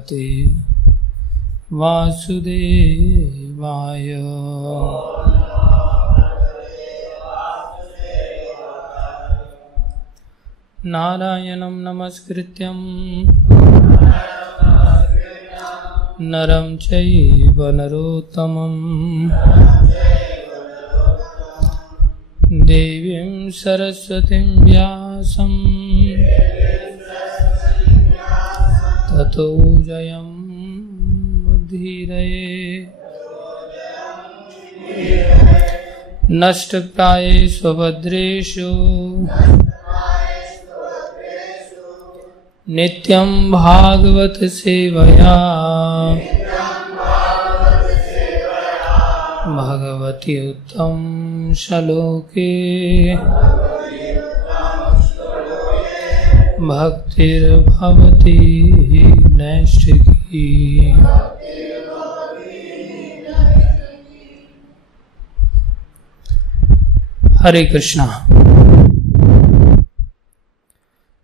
भगवते वासुदेवाय। नारायणं नमस्कृत्यं नरं चैव नरोत्तमं देवीं सरस्वतीं व्यासं ततो जयमुदीरये। नष्टप्रायेषु भद्रेषु नित्यं भागवत सेवया भगवती उत्तम श्लोके भक्तिर्भवति नैष्ठिकी। हरे कृष्णा।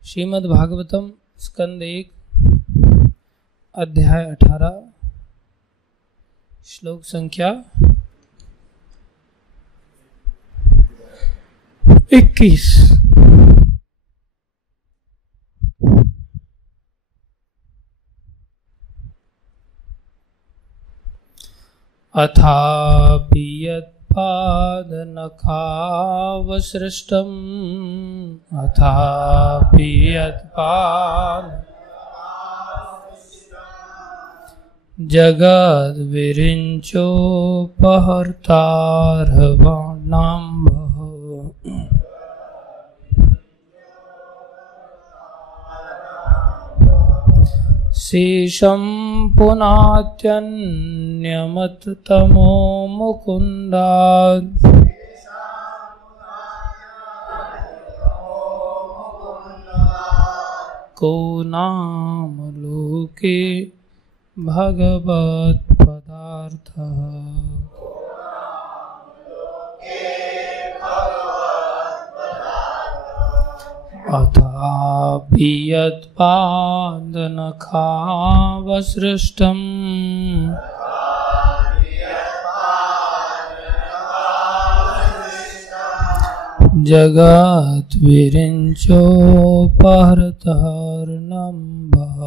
श्रीमद् भागवतम स्कंद 1 अध्याय 18 श्लोक संख्या 21। अथापि यत्पादनखावसृष्टम् अथापि जगद्विरिञ्चोपहर्तारवाणाम्भः शेषं पुनात्यन्यमत्तमो मुकुन्दात् को नाम लोके भगवत्पदार्थः। अथापि यत्पादनखावसृष्टम् जगद्विरिञ्चोपहर्तारवाणाम्भः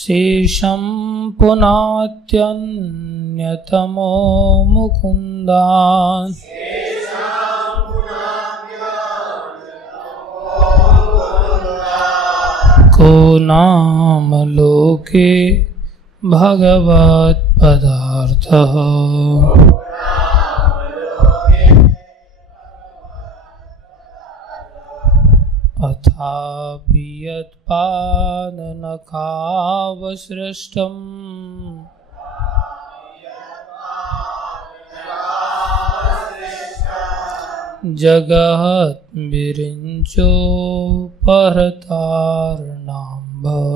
शेषं पुनात्यन्यतमो मुकुन्दात् को नाम लोके भगवत्पदार्थः। अथापि यत्पादनखावसृष्टम् जगद्विरिञ्चोपहर्तारवाणाम्भः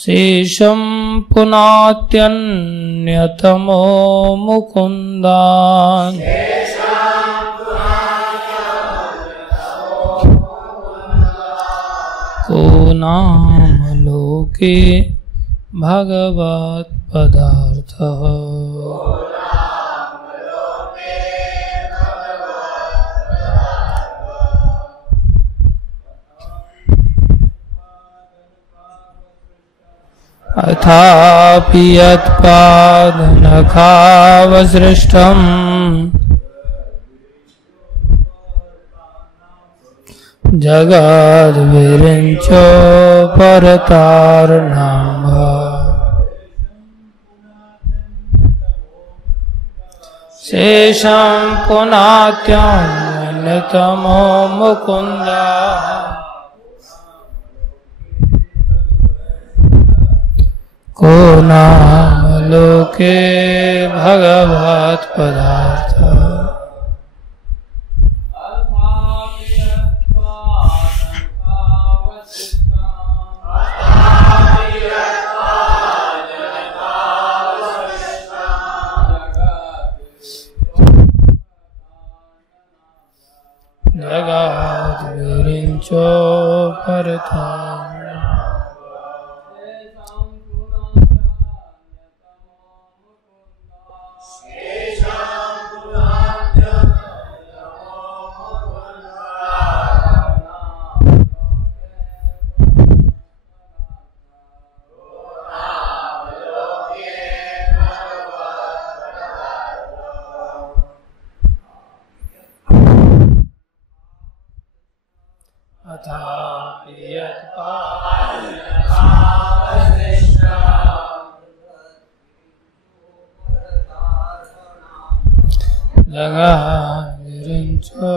शेषं पुनात्यन्यतमो मुकुन्दात् को नाम लोके भगवत्पदार्थः। अथापि यत्पादनखावसृष्टम् जगद्विरिञ्चोपहर्तारवाणाम्भः शेषं पुनात्यन्यतमो मुकुन्दात् को नाम लोके भगवत्पदार्थः। जगत विरिंचो परता जगत विरिंचो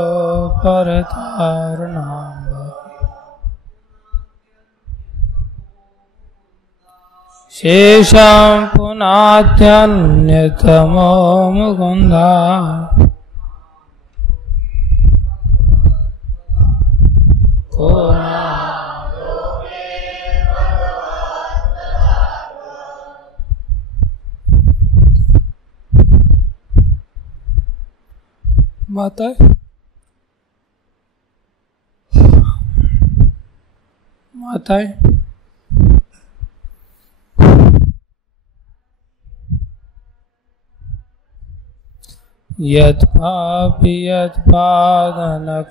परतारणाम शेषं पुनात्यन्यतमो मुकुन्दा को माताएं यत् पापि यत् पादनखावसृष्टम्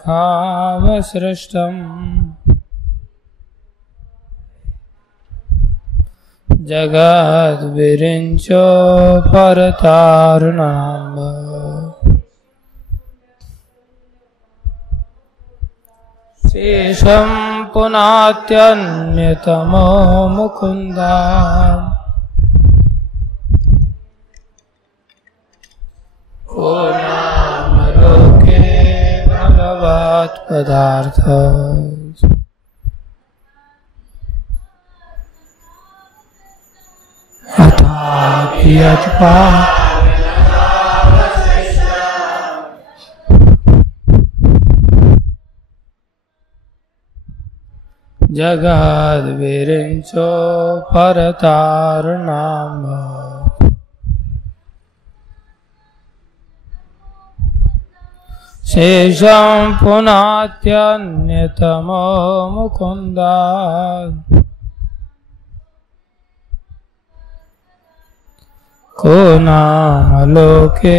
जगद् विरिञ्चो परतारुणाम्ब शेषं पुनात्यन्यतमो मुकुन्दा को नाम लोके भगवत् पदार्थ अथापि यत्पा जगद् विरिञ्चो परतारणाम शेषं पुनात्यन्यतमो मुकुन्दा को नाम लोके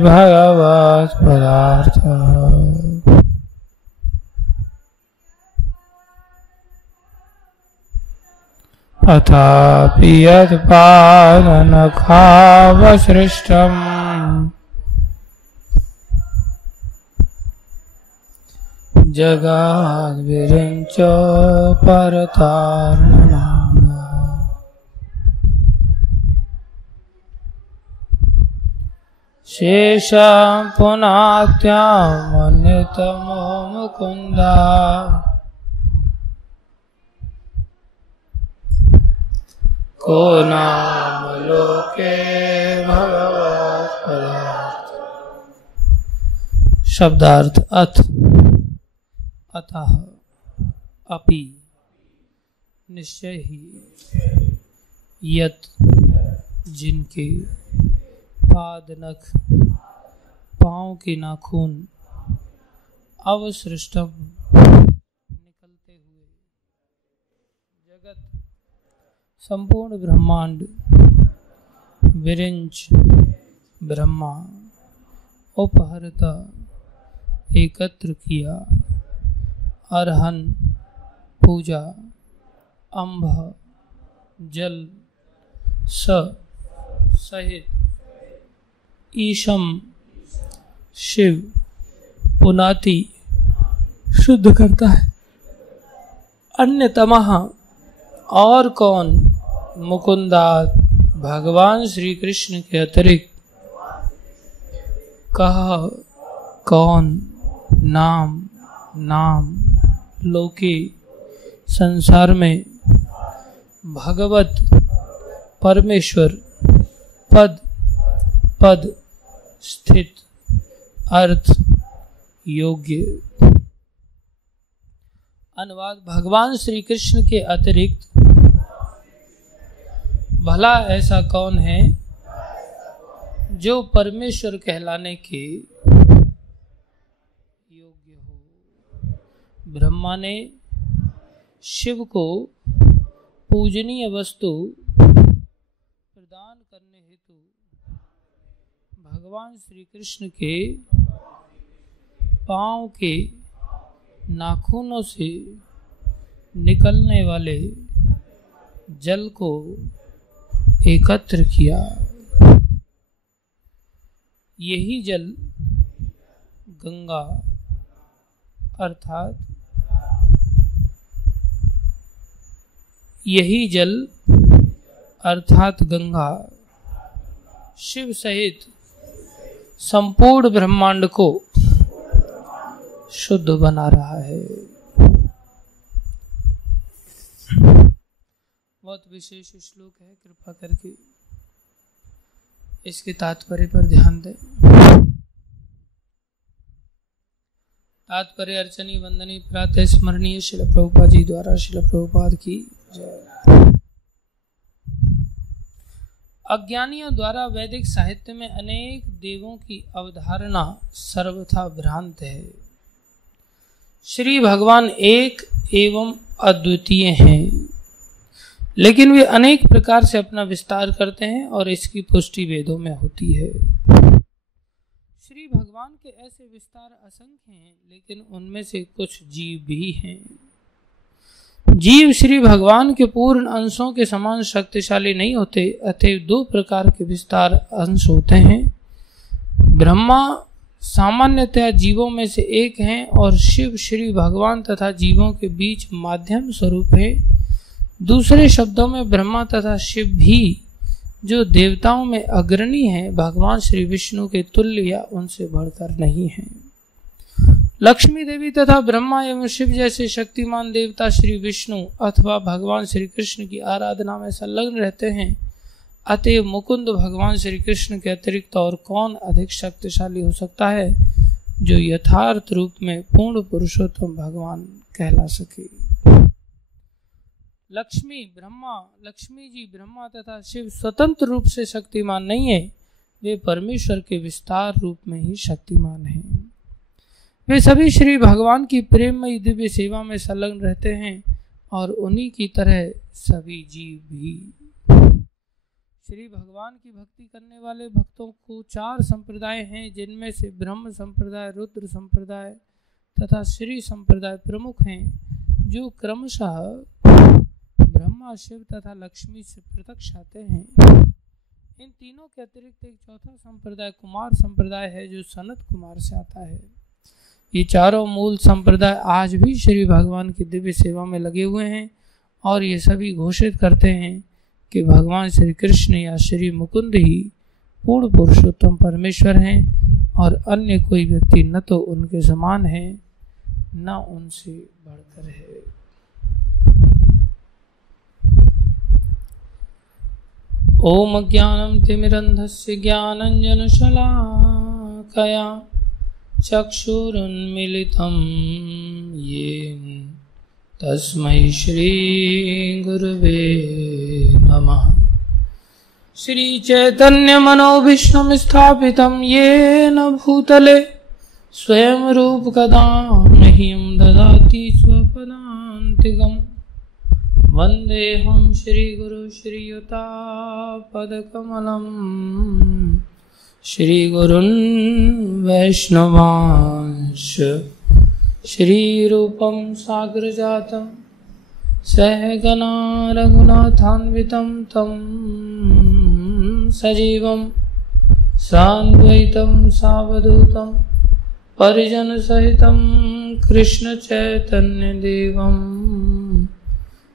भगवत् पदार्थ अथापि यत्पादनखावसृष्टम् जगद् विरिञ्चो परतारणाम शेषं पुनात्यन्यतमो मुकुन्दा को नाम लोके भगवत् पदार्थ। शब्दार्थ अतः अपि निश्चय ही यत जिनके पादनख पाँव के नाखून अवसृष्टम निकलते हुए जगत संपूर्ण ब्रह्मांड विरिंच ब्रह्मा उपहरता एकत्र किया अरहन पूजा अंभ जल सहित ईशम शिव पुनाति शुद्ध करता है। अन्यतमः और कौन मुकुंदात भगवान श्री कृष्ण के अतिरिक्त कह कौन नाम लोके संसार में भगवत परमेश्वर पद स्थित अर्थ योग्य। अनुवाद भगवान श्री कृष्ण के अतिरिक्त भला ऐसा कौन है जो परमेश्वर कहलाने के योग्य हो। ब्रह्मा ने शिव को पूजनीय वस्तु प्रदान करने हेतु भगवान श्री कृष्ण के पांव के नाखूनों से निकलने वाले जल को एकत्र किया। यही जल गंगा अर्थात गंगा शिव सहित संपूर्ण ब्रह्मांड को शुद्ध बना रहा है। बहुत विशेष श्लोक है, कृपा करके इसके तात्पर्य पर ध्यान दें। तात्पर्य अर्चनी वंदनी प्रातः स्मरणीय श्रील प्रभुपाद जी द्वारा। श्रील प्रभुपाद की जय। अज्ञानियों द्वारा वैदिक साहित्य में अनेक देवों की अवधारणा सर्वथा भ्रांत है। श्री भगवान एक एवं अद्वितीय हैं, लेकिन वे अनेक प्रकार से अपना विस्तार करते हैं और इसकी पुष्टि वेदों में होती है। श्री भगवान के ऐसे विस्तार असंख्य हैं, लेकिन उनमें से कुछ जीव भी हैं। जीव श्री भगवान के पूर्ण अंशों के समान शक्तिशाली नहीं होते, अतएव दो प्रकार के विस्तार अंश होते हैं। ब्रह्मा सामान्यतया जीवों में से एक हैं और शिव श्री भगवान तथा जीवों के बीच माध्यम स्वरूप है। दूसरे शब्दों में ब्रह्मा तथा शिव भी जो देवताओं में अग्रणी हैं, भगवान श्री विष्णु के तुल्य या उनसे बढ़कर नहीं हैं। लक्ष्मी देवी तथा ब्रह्मा एवं शिव जैसे शक्तिमान देवता श्री विष्णु अथवा भगवान श्री कृष्ण की आराधना में संलग्न रहते हैं। अतएव मुकुंद भगवान श्री कृष्ण के अतिरिक्त और कौन अधिक शक्तिशाली हो सकता है जो यथार्थ रूप में पूर्ण पुरुषोत्तम भगवान कहला सके। लक्ष्मी जी ब्रह्मा तथा शिव स्वतंत्र रूप से शक्तिमान नहीं है, वे परमेश्वर के विस्तार रूप में ही शक्तिमान हैं। वे सभी श्री भगवान की प्रेममयी दिव्य सेवा में संलग्न रहते हैं और उन्हीं की तरह सभी जीव भी। श्री भगवान की भक्ति करने वाले भक्तों को 4 संप्रदाय हैं, जिनमें से ब्रह्म संप्रदाय, रुद्र संप्रदाय तथा श्री संप्रदाय प्रमुख हैं, जो क्रमशः ब्रह्मा, शिव तथा लक्ष्मी से पृथक आते हैं। इन तीनों के अतिरिक्त एक चौथा संप्रदाय कुमार संप्रदाय है, जो सनत कुमार से आता है। ये चारों मूल संप्रदाय आज भी श्री भगवान की दिव्य सेवा में लगे हुए हैं और ये सभी घोषित करते हैं कि भगवान श्री कृष्ण या श्री मुकुंद ही पूर्ण पुरुषोत्तम परमेश्वर हैं और अन्य कोई व्यक्ति न तो उनके समान है न उनसे बढ़कर है। ओम ज्ञानं तिमिरन्धस्य ज्ञानाञ्जनशलाकया चक्षुरुन्मीलितं येन तस्मै श्री गुरुवे नमः। श्री चैतन्य मनोभीष्टं स्थापितं येन भूतले स्वयं रूप कदा मह्यं ददाति स्वपदान्तिकम्। वन्देऽहं श्रीगुरु श्रीयुतापदकमलं श्रीगुरुन् वैष्णवांश्च श्रीरूपं साग्रजातं सहगना रघुनाथान्वितं तं सजीवं सान्द्वैतं सावधूतं परिजनसहितं कृष्णचैतन्यदेवं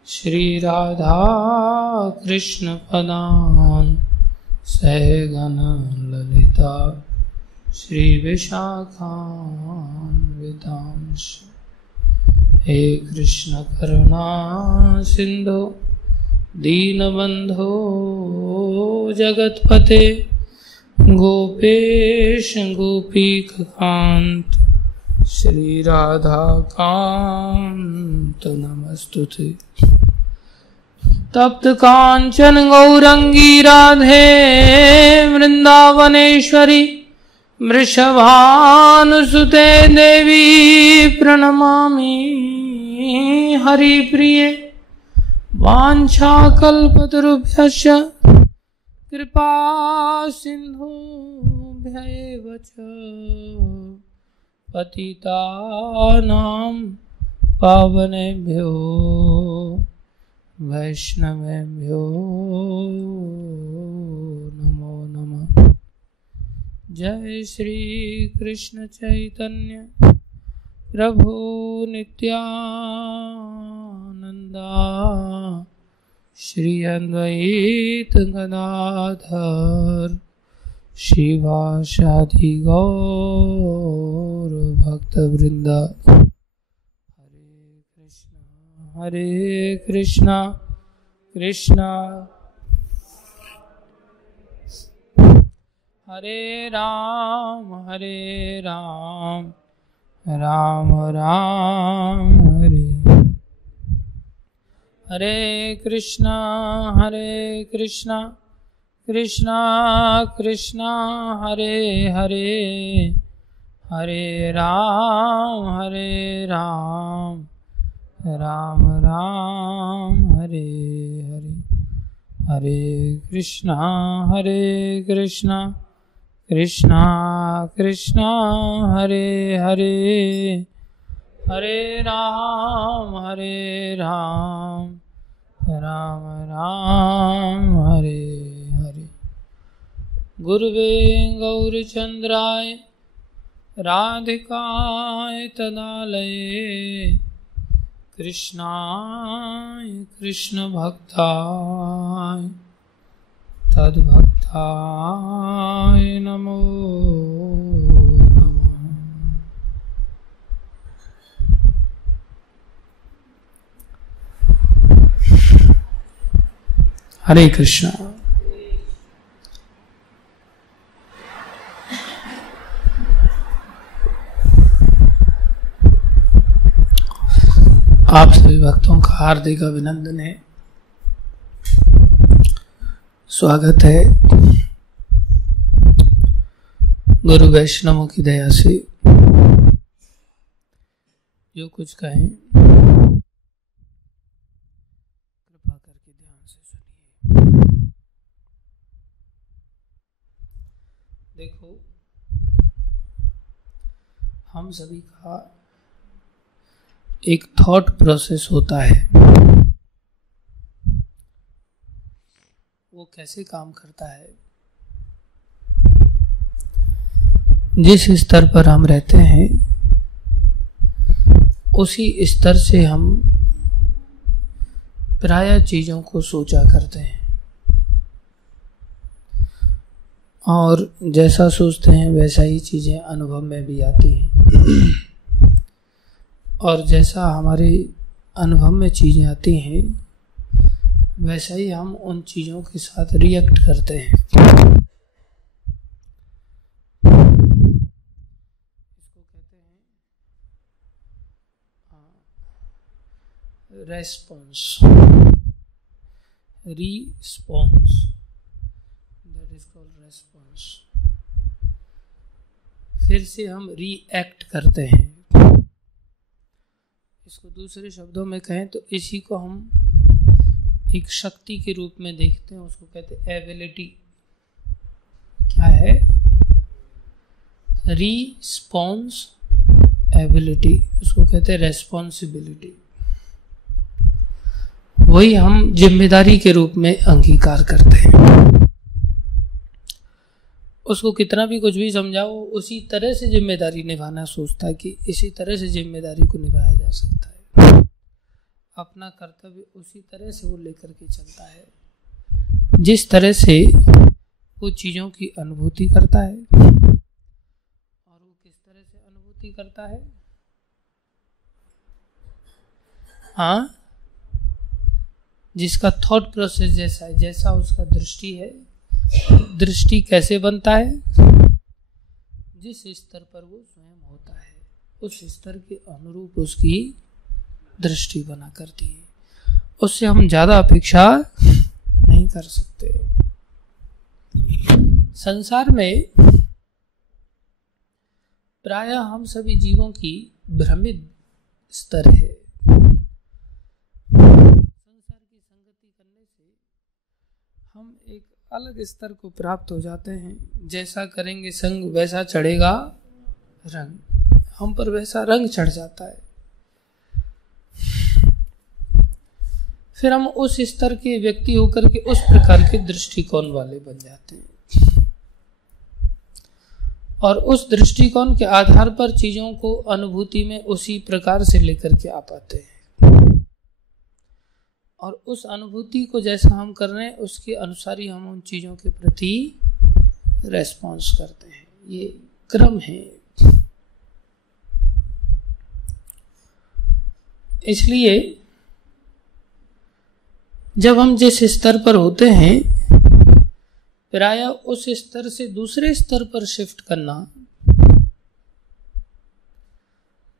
श्रीराधा कृष्णपदान् सहगण ललिता श्रीविशाखान्वितांश्च। हे कृष्ण करुणा सिंधु दीनबंधो जगतपते गोपेश गोपीकांत श्री राधा कांत नमस्तुते। तप्त कांचन गौरंगी राधे वृंदावनेश्वरी वृषभानुसुते देवी प्रणमामि हरिप्रिये वाञ्छाकल्पतरुभ्यश्च कृपा सिन्धुभ्यैव च पतितानां पावनेभ्यो वैष्णवेभ्यो नमो नमः। जय श्री कृष्ण चैतन्य प्रभु नित्यानंदा श्री अद्वैत गदाधर शिवासादि गौर भक्त वृंदा। हरे कृष्णा कृष्णा हरे राम राम राम हरे हरे कृष्णा कृष्णा कृष्णा हरे हरे हरे राम राम राम हरे हरे हरे कृष्णा कृष्णा कृष्णा हरे हरे हरे राम राम राम हरे हरे। गुरुवे गौरचंद्राय राधिकाय तदालये कृष्णाय कृष्ण भक्ताय तद्भक्ताय नमो नमः। हरे कृष्णा। आप सभी भक्तों का हार्दिक अभिनंदन है, स्वागत है। गुरु वैष्णवों की दया से जो कुछ कहें कृपा करके ध्यान से सुनिए। देखो, हम सभी का एक थॉट प्रोसेस होता है, वो कैसे काम करता है। जिस स्तर पर हम रहते हैं उसी स्तर से हम प्रायः चीजों को सोचा करते हैं, और जैसा सोचते हैं वैसा ही चीजें अनुभव में भी आती हैं, और जैसा हमारे अनुभव में चीजें आती हैं वैसा ही हम उन चीजों के साथ रिएक्ट करते हैं। इसको कहते हैं response, response, that is called response. फिर से हम रिएक्ट करते हैं। इसको दूसरे शब्दों में कहें तो इसी को हम एक शक्ति के रूप में देखते हैं, उसको कहते हैं एबिलिटी। क्या है? रिस्पॉन्स एबिलिटी, उसको कहते हैं रेस्पॉन्सिबिलिटी। वही हम जिम्मेदारी के रूप में अंगीकार करते हैं। उसको कितना भी कुछ भी समझाओ, उसी तरह से जिम्मेदारी निभाना सोचता है कि इसी तरह से जिम्मेदारी को निभाया जा सकता है। अपना कर्तव्य उसी तरह से वो लेकर के चलता है जिस तरह से वो चीज़ों की अनुभूति करता है। और वो किस तरह से अनुभूति करता है? हाँ, जिसका थॉट प्रोसेस जैसा है, जैसा उसका दृष्टि है। दृष्टि कैसे बनता है? जिस स्तर पर वो स्वयं होता है उस स्तर के अनुरूप उसकी दृष्टि बना करती है। उससे हम ज्यादा अपेक्षा नहीं कर सकते। संसार में प्रायः हम सभी जीवों की भ्रमित स्तर है। संसार की संगति करने से हम एक अलग स्तर को प्राप्त हो जाते हैं। जैसा करेंगे संग वैसा चढ़ेगा रंग, हम पर वैसा रंग चढ़ जाता है। फिर हम उस स्तर के व्यक्ति होकर के उस प्रकार के दृष्टिकोण वाले बन जाते हैं और उस दृष्टिकोण के आधार पर चीजों को अनुभूति में उसी प्रकार से लेकर के आ पाते हैं और उस अनुभूति को जैसा हम कर रहे हैं उसके अनुसार ही हम उन चीजों के प्रति रेस्पॉन्स करते हैं। ये क्रम है। इसलिए जब हम जिस स्तर पर होते हैं प्रायः उस स्तर से दूसरे स्तर पर शिफ्ट करना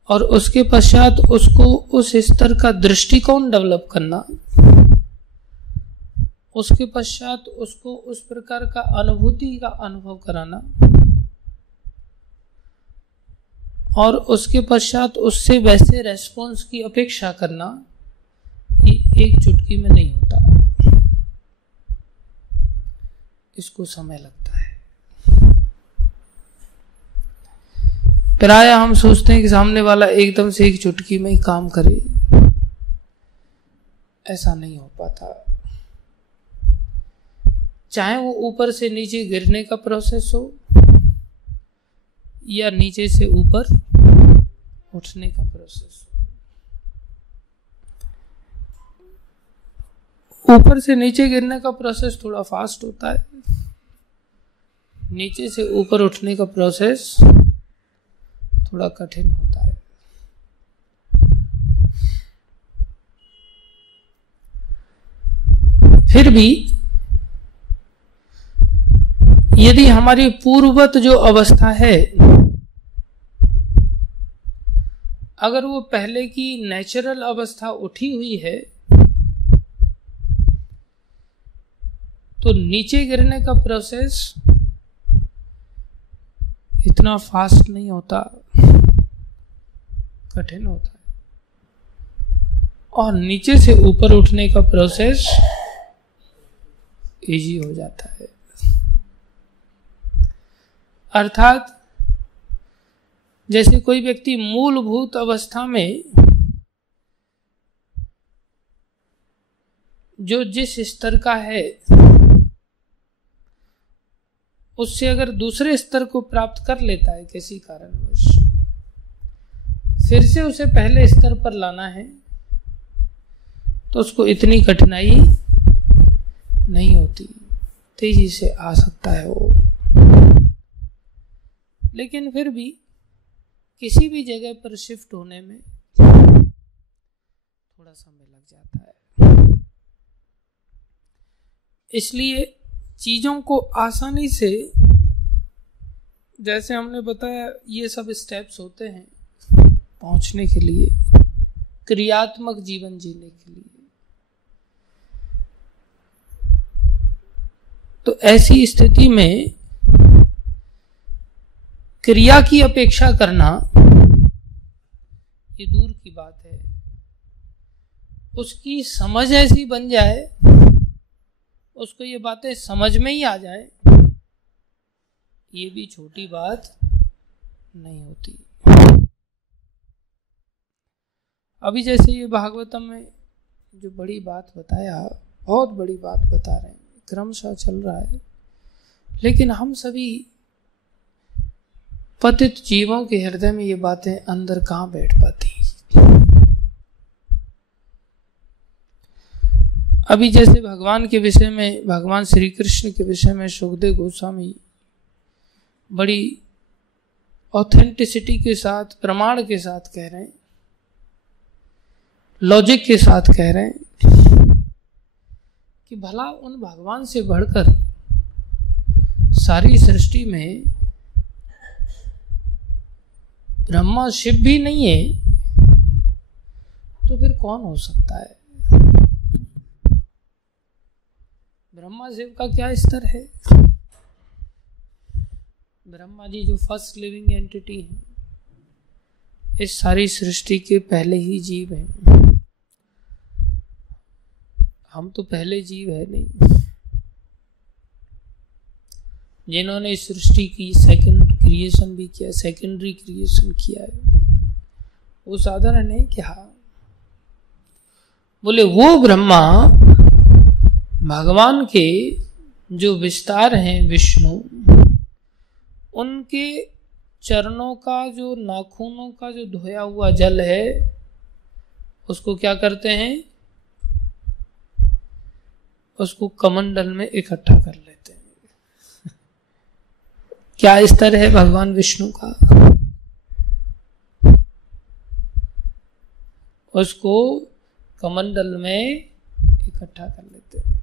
और उसके पश्चात उसको उस स्तर का दृष्टिकोण डेवलप करना, उसके पश्चात उसको उस प्रकार का अनुभूति का अनुभव कराना और उसके पश्चात उससे वैसे रेस्पॉन्स की अपेक्षा करना, ये एक चुटकी में नहीं होता। इसको समय लगता है। प्रायः हम सोचते हैं कि सामने वाला एकदम से एक चुटकी में ही काम करे, ऐसा नहीं हो पाता। चाहे वो ऊपर से नीचे गिरने का प्रोसेस हो या नीचे से ऊपर उठने का प्रोसेस हो। ऊपर से नीचे गिरने का प्रोसेस थोड़ा फास्ट होता है, नीचे से ऊपर उठने का प्रोसेस थोड़ा कठिन होता है। फिर भी यदि हमारी पूर्ववत जो अवस्था है अगर वो पहले की नेचुरल अवस्था उठी हुई है तो नीचे गिरने का प्रोसेस इतना फास्ट नहीं होता, कठिन होता है और नीचे से ऊपर उठने का प्रोसेस इजी हो जाता है। अर्थात जैसे कोई व्यक्ति मूलभूत अवस्था में जो जिस स्तर का है उससे अगर दूसरे स्तर को प्राप्त कर लेता है किसी कारणवश, फिर से उसे पहले स्तर पर लाना है तो उसको इतनी कठिनाई नहीं होती, तेजी से आ सकता है वो। लेकिन फिर भी किसी भी जगह पर शिफ्ट होने में थोड़ा समय लग जाता है। इसलिए चीजों को आसानी से, जैसे हमने बताया, ये सब स्टेप्स होते हैं पहुंचने के लिए, क्रियात्मक जीवन जीने के लिए। तो ऐसी स्थिति में क्रिया की अपेक्षा करना ये दूर की बात है। उसकी समझ ऐसी बन जाए, उसको ये बातें समझ में ही आ जाए, ये भी छोटी बात नहीं होती। अभी जैसे ये भागवतम में जो बड़ी बात बताया, बहुत बड़ी बात बता रहे हैं, क्रमशः चल रहा है, लेकिन हम सभी पतित जीवों के हृदय में ये बातें अंदर कहाँ बैठ पाती। अभी जैसे भगवान के विषय में, भगवान श्री कृष्ण के विषय में सुखदेव गोस्वामी बड़ी ऑथेंटिसिटी के साथ, प्रमाण के साथ कह रहे हैं, लॉजिक के साथ कह रहे हैं कि भला उन भगवान से बढ़कर सारी सृष्टि में ब्रह्मा शिव भी नहीं है तो फिर कौन हो सकता है? ब्रह्मा शिव का क्या स्तर है? ब्रह्मा जी जो फर्स्ट लिविंग एंटिटी है, इस सारी सृष्टि के पहले ही जीव हैं। हम तो पहले जीव है नहीं। जिन्होंने इस सृष्टि की सेकंड क्रिएशन भी किया, सेकेंडरी क्रिएशन किया है, वो साधारण है क्या? बोले वो ब्रह्मा भगवान के जो विस्तार हैं विष्णु, उनके चरणों का जो नाखूनों का जो धोया हुआ जल है, उसको क्या करते हैं? उसको कमंडल में इकट्ठा कर लेते हैं। क्या स्तर है भगवान विष्णु का? उसको कमंडल में इकट्ठा कर लेते हैं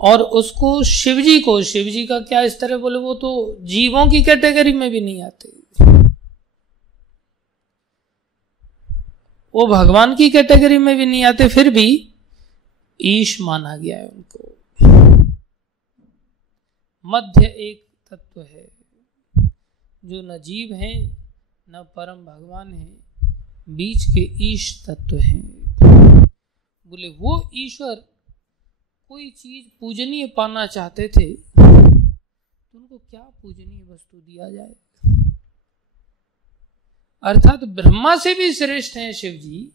और उसको शिवजी का क्या स्तर है? बोले वो तो जीवों की कैटेगरी में भी नहीं आते, वो भगवान की कैटेगरी में भी नहीं आते, फिर भी ईश माना गया है उनको। मध्य एक तत्व है जो न जीव है न परम भगवान है, बीच के ईश तत्व हैं। बोले वो ईश्वर कोई चीज पूजनीय पाना चाहते थे तो उनको क्या पूजनीय वस्तु दिया जाए? अर्थात ब्रह्मा से भी श्रेष्ठ हैं शिवजी।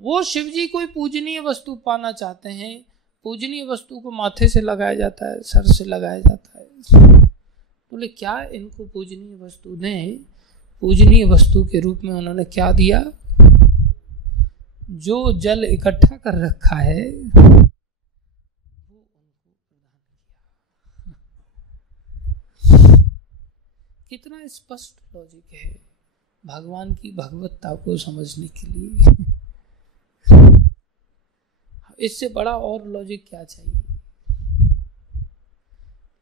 वो शिवजी कोई पूजनीय वस्तु पाना चाहते हैं, पूजनीय वस्तु को माथे से लगाया जाता है, सर से लगाया जाता है। बोले क्या इनको पूजनीय वस्तु दें? पूजनीय वस्तु के रूप में उन्होंने क्या दिया? जो जल इकट्ठा कर रखा है वो उनको प्रदान किया। कितना स्पष्ट लॉजिक है भगवान की भगवत्ता को समझने के लिए। इससे बड़ा और लॉजिक क्या चाहिए?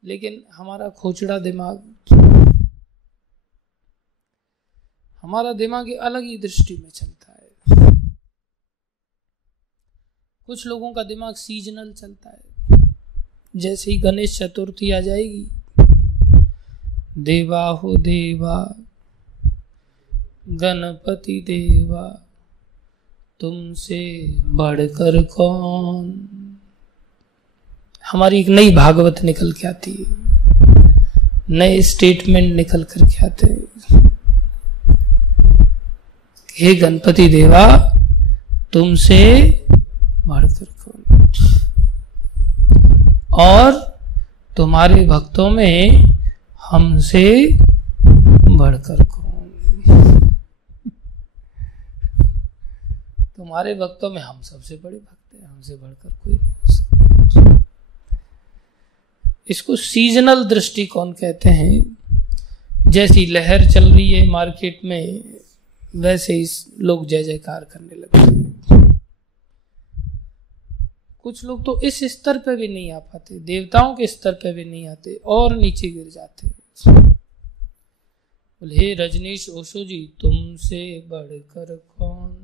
लेकिन हमारा खोचड़ा दिमाग, हमारा दिमाग अलग ही दृष्टि में चलता है। कुछ लोगों का दिमाग सीजनल चलता है। जैसे ही गणेश चतुर्थी आ जाएगी, देवा हो देवा गणपति देवा तुमसे बढ़कर कौन, हमारी एक नई भागवत निकल के आती है, नए स्टेटमेंट निकल कर के आते हैं। हे गणपति देवा तुमसे बढ़कर कौन, और तुम्हारे भक्तों में हमसे बढ़कर कौन। तुम्हारे भक्तों में हम सबसे बड़े भक्त हैं, हमसे बढ़कर कोई नहीं हो सकता। इसको सीजनल दृष्टिकोण कहते हैं। जैसी लहर चल रही है मार्केट में, वैसे ही लोग जय जयकार करने लगते हैं। कुछ लोग तो इस स्तर पे भी नहीं आ पाते, देवताओं के स्तर पे भी नहीं आते और नीचे गिर जाते। बोले हे रजनीश ओशो जी तुमसे बढ़कर कौन।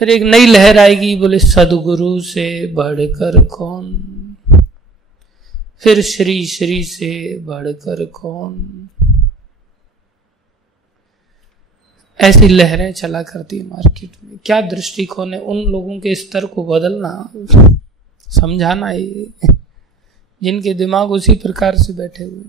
फिर एक नई लहर आएगी, बोले सदगुरु से बढ़कर कौन, फिर श्री श्री से बढ़कर कौन। ऐसी लहरें चला करती है मार्केट में। क्या दृष्टिकोण है? उन लोगों के स्तर को बदलना, समझाना है जिनके दिमाग उसी प्रकार से बैठे हुए।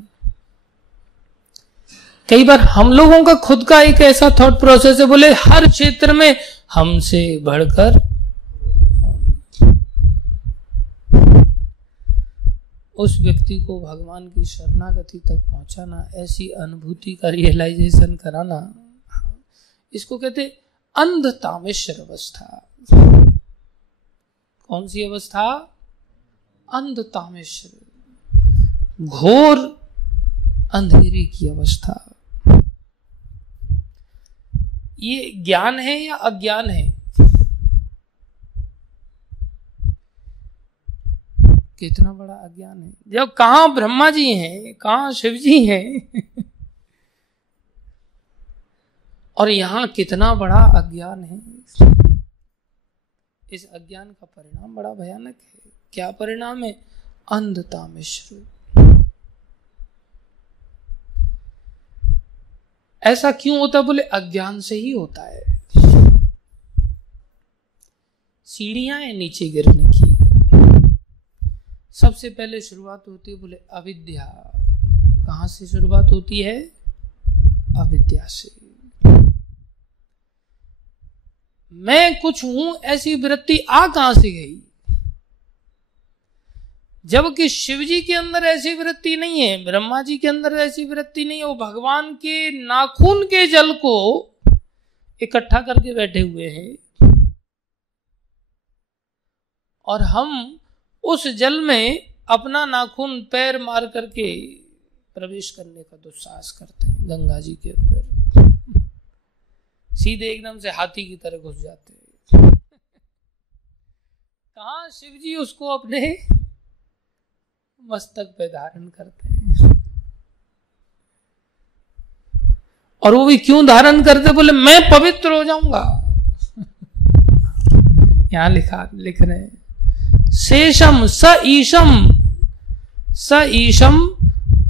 कई बार हम लोगों का खुद का एक ऐसा थॉट प्रोसेस है, बोले हर क्षेत्र में हमसे बढ़कर। उस व्यक्ति को भगवान की शरणागति तक पहुंचाना, ऐसी अनुभूति का रियलाइजेशन कराना, इसको कहते अंधतामिश्र अवस्था। कौन सी अवस्था? अंधतामिश्र, घोर अंधेरे की अवस्था। ये ज्ञान है या अज्ञान है? कितना बड़ा अज्ञान है। जब कहां ब्रह्मा जी हैं, कहां शिव जी हैं और यहां कितना बड़ा अज्ञान है। इस अज्ञान का परिणाम बड़ा भयानक है। क्या परिणाम है? अंधता मिश्र। ऐसा क्यों होता है? बोले अज्ञान से ही होता है। सीढ़ियां हैं नीचे गिरने की। सबसे पहले शुरुआत होती है बोले अविद्या। कहां से शुरुआत होती है? अविद्या से। मैं कुछ हूं ऐसी वृत्ति आ कहां से गई? जबकि शिव जी के अंदर ऐसी वृत्ति नहीं है, ब्रह्मा जी के अंदर ऐसी वृत्ति नहीं है। वो भगवान के नाखून के जल को इकट्ठा करके बैठे हुए हैं और हम उस जल में अपना नाखून पैर मार करके प्रवेश करने का दुस्साहस करते हैं। गंगा जी के अंदर सीधे एकदम से हाथी की तरह घुस जाते हैं। कहां शिव जी उसको अपने मस्तक पे धारण करते हैं। और वो भी क्यों धारण करते? बोले मैं पवित्र हो जाऊंगा। यहां लिख रहे हैं शेषम स ईशम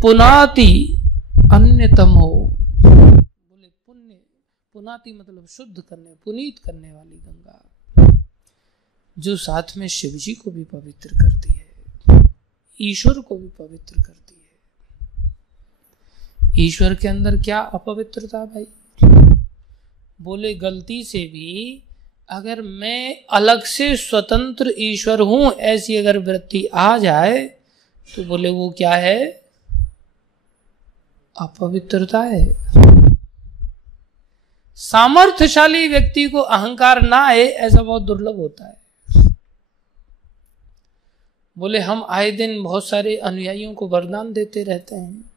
पुनाति अन्यतमो। बोले पुण्य, पुनाति मतलब शुद्ध करने, पुनीत करने वाली गंगा, जो साथ में शिव जी को भी पवित्र करती है, ईश्वर को भी पवित्र करती है। ईश्वर के अंदर क्या अपवित्रता भाई? बोले गलती से भी अगर मैं अलग से स्वतंत्र ईश्वर हूं ऐसी अगर वृत्ति आ जाए तो बोले वो क्या है? अपवित्रता है। सामर्थ्यशाली व्यक्ति को अहंकार ना आए ऐसा बहुत दुर्लभ होता है। बोले हम आए दिन बहुत सारे अनुयायियों को वरदान देते रहते हैं।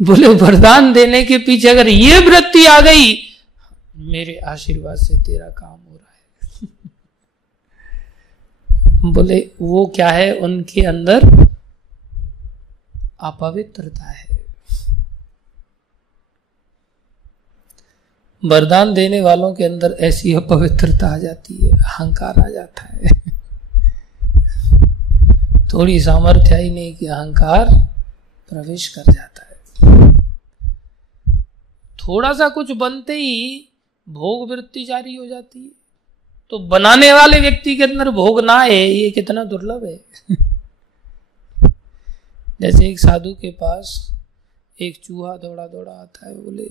बोले वरदान देने के पीछे अगर ये वृत्ति आ गई, मेरे आशीर्वाद से तेरा काम हो रहा है, बोले वो क्या है? उनके अंदर अपवित्रता है। वरदान देने वालों के अंदर ऐसी अपवित्रता आ जाती है, अहंकार आ जाता है। थोड़ी सामर्थ्य ही नहीं कि अहंकार प्रवेश कर जाता है। थोड़ा सा कुछ बनते ही भोग वृत्ति जारी हो जाती है। तो बनाने वाले व्यक्ति के अंदर भोग ना आए, ये कितना दुर्लभ है। जैसे एक साधु के पास एक चूहा दौड़ा दौड़ा आता है। बोले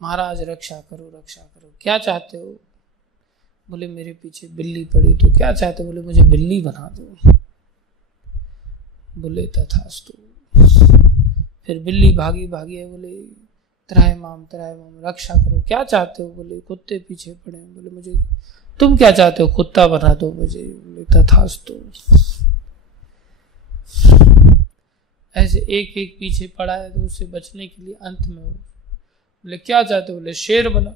महाराज रक्षा करो रक्षा करो, क्या चाहते हो? बोले मेरे पीछे बिल्ली पड़ी। तो क्या चाहते? बोले मुझे बिल्ली बना दो। बोले तथास्तु। फिर बिल्ली भागी भागी है। बोले त्राहिमाम रक्षा करो, क्या चाहते हो? बोले कुत्ते पीछे पड़े। बोले मुझे, तुम क्या चाहते हो? कुत्ता बना दो मुझे। बोले तथास्तु। ऐसे एक एक पीछे पड़ा है तो उससे बचने के लिए अंत में हो। बोले क्या चाहते हो? बोले शेर बना,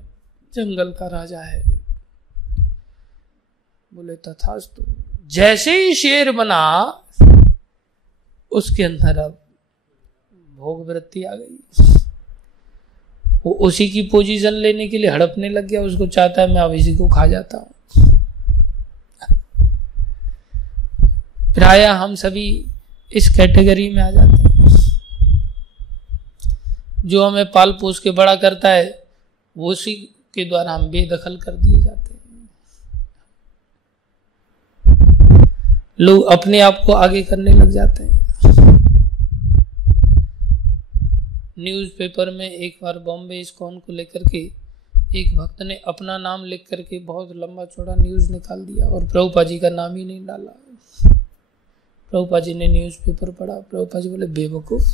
जंगल का राजा है। बोले तथास्तु। जैसे ही शेर बना उसके अंदर अब भोग वृत्ति आ गई। वो उसी की पोजीशन लेने के लिए हड़पने लग गया। उसको चाहता है मैं अब इसी को खा जाता हूं। प्राय हम सभी इस कैटेगरी में आ जाते हैं। जो हमें पाल पोस के बड़ा करता है वो उसी के द्वारा हम बेदखल कर दिए जाते हैं। लोग अपने आप को आगे करने लग जाते हैं। न्यूज़पेपर में एक बार बॉम्बे इस्कॉन को लेकर के एक भक्त ने अपना नाम लिख करके बहुत लंबा चौड़ा न्यूज़ निकाल दिया और प्रभुपाद जी का नाम ही नहीं डाला। प्रभुपाद जी ने न्यूज़पेपर पढ़ा। प्रभुपाद जी बोले बेवकूफ।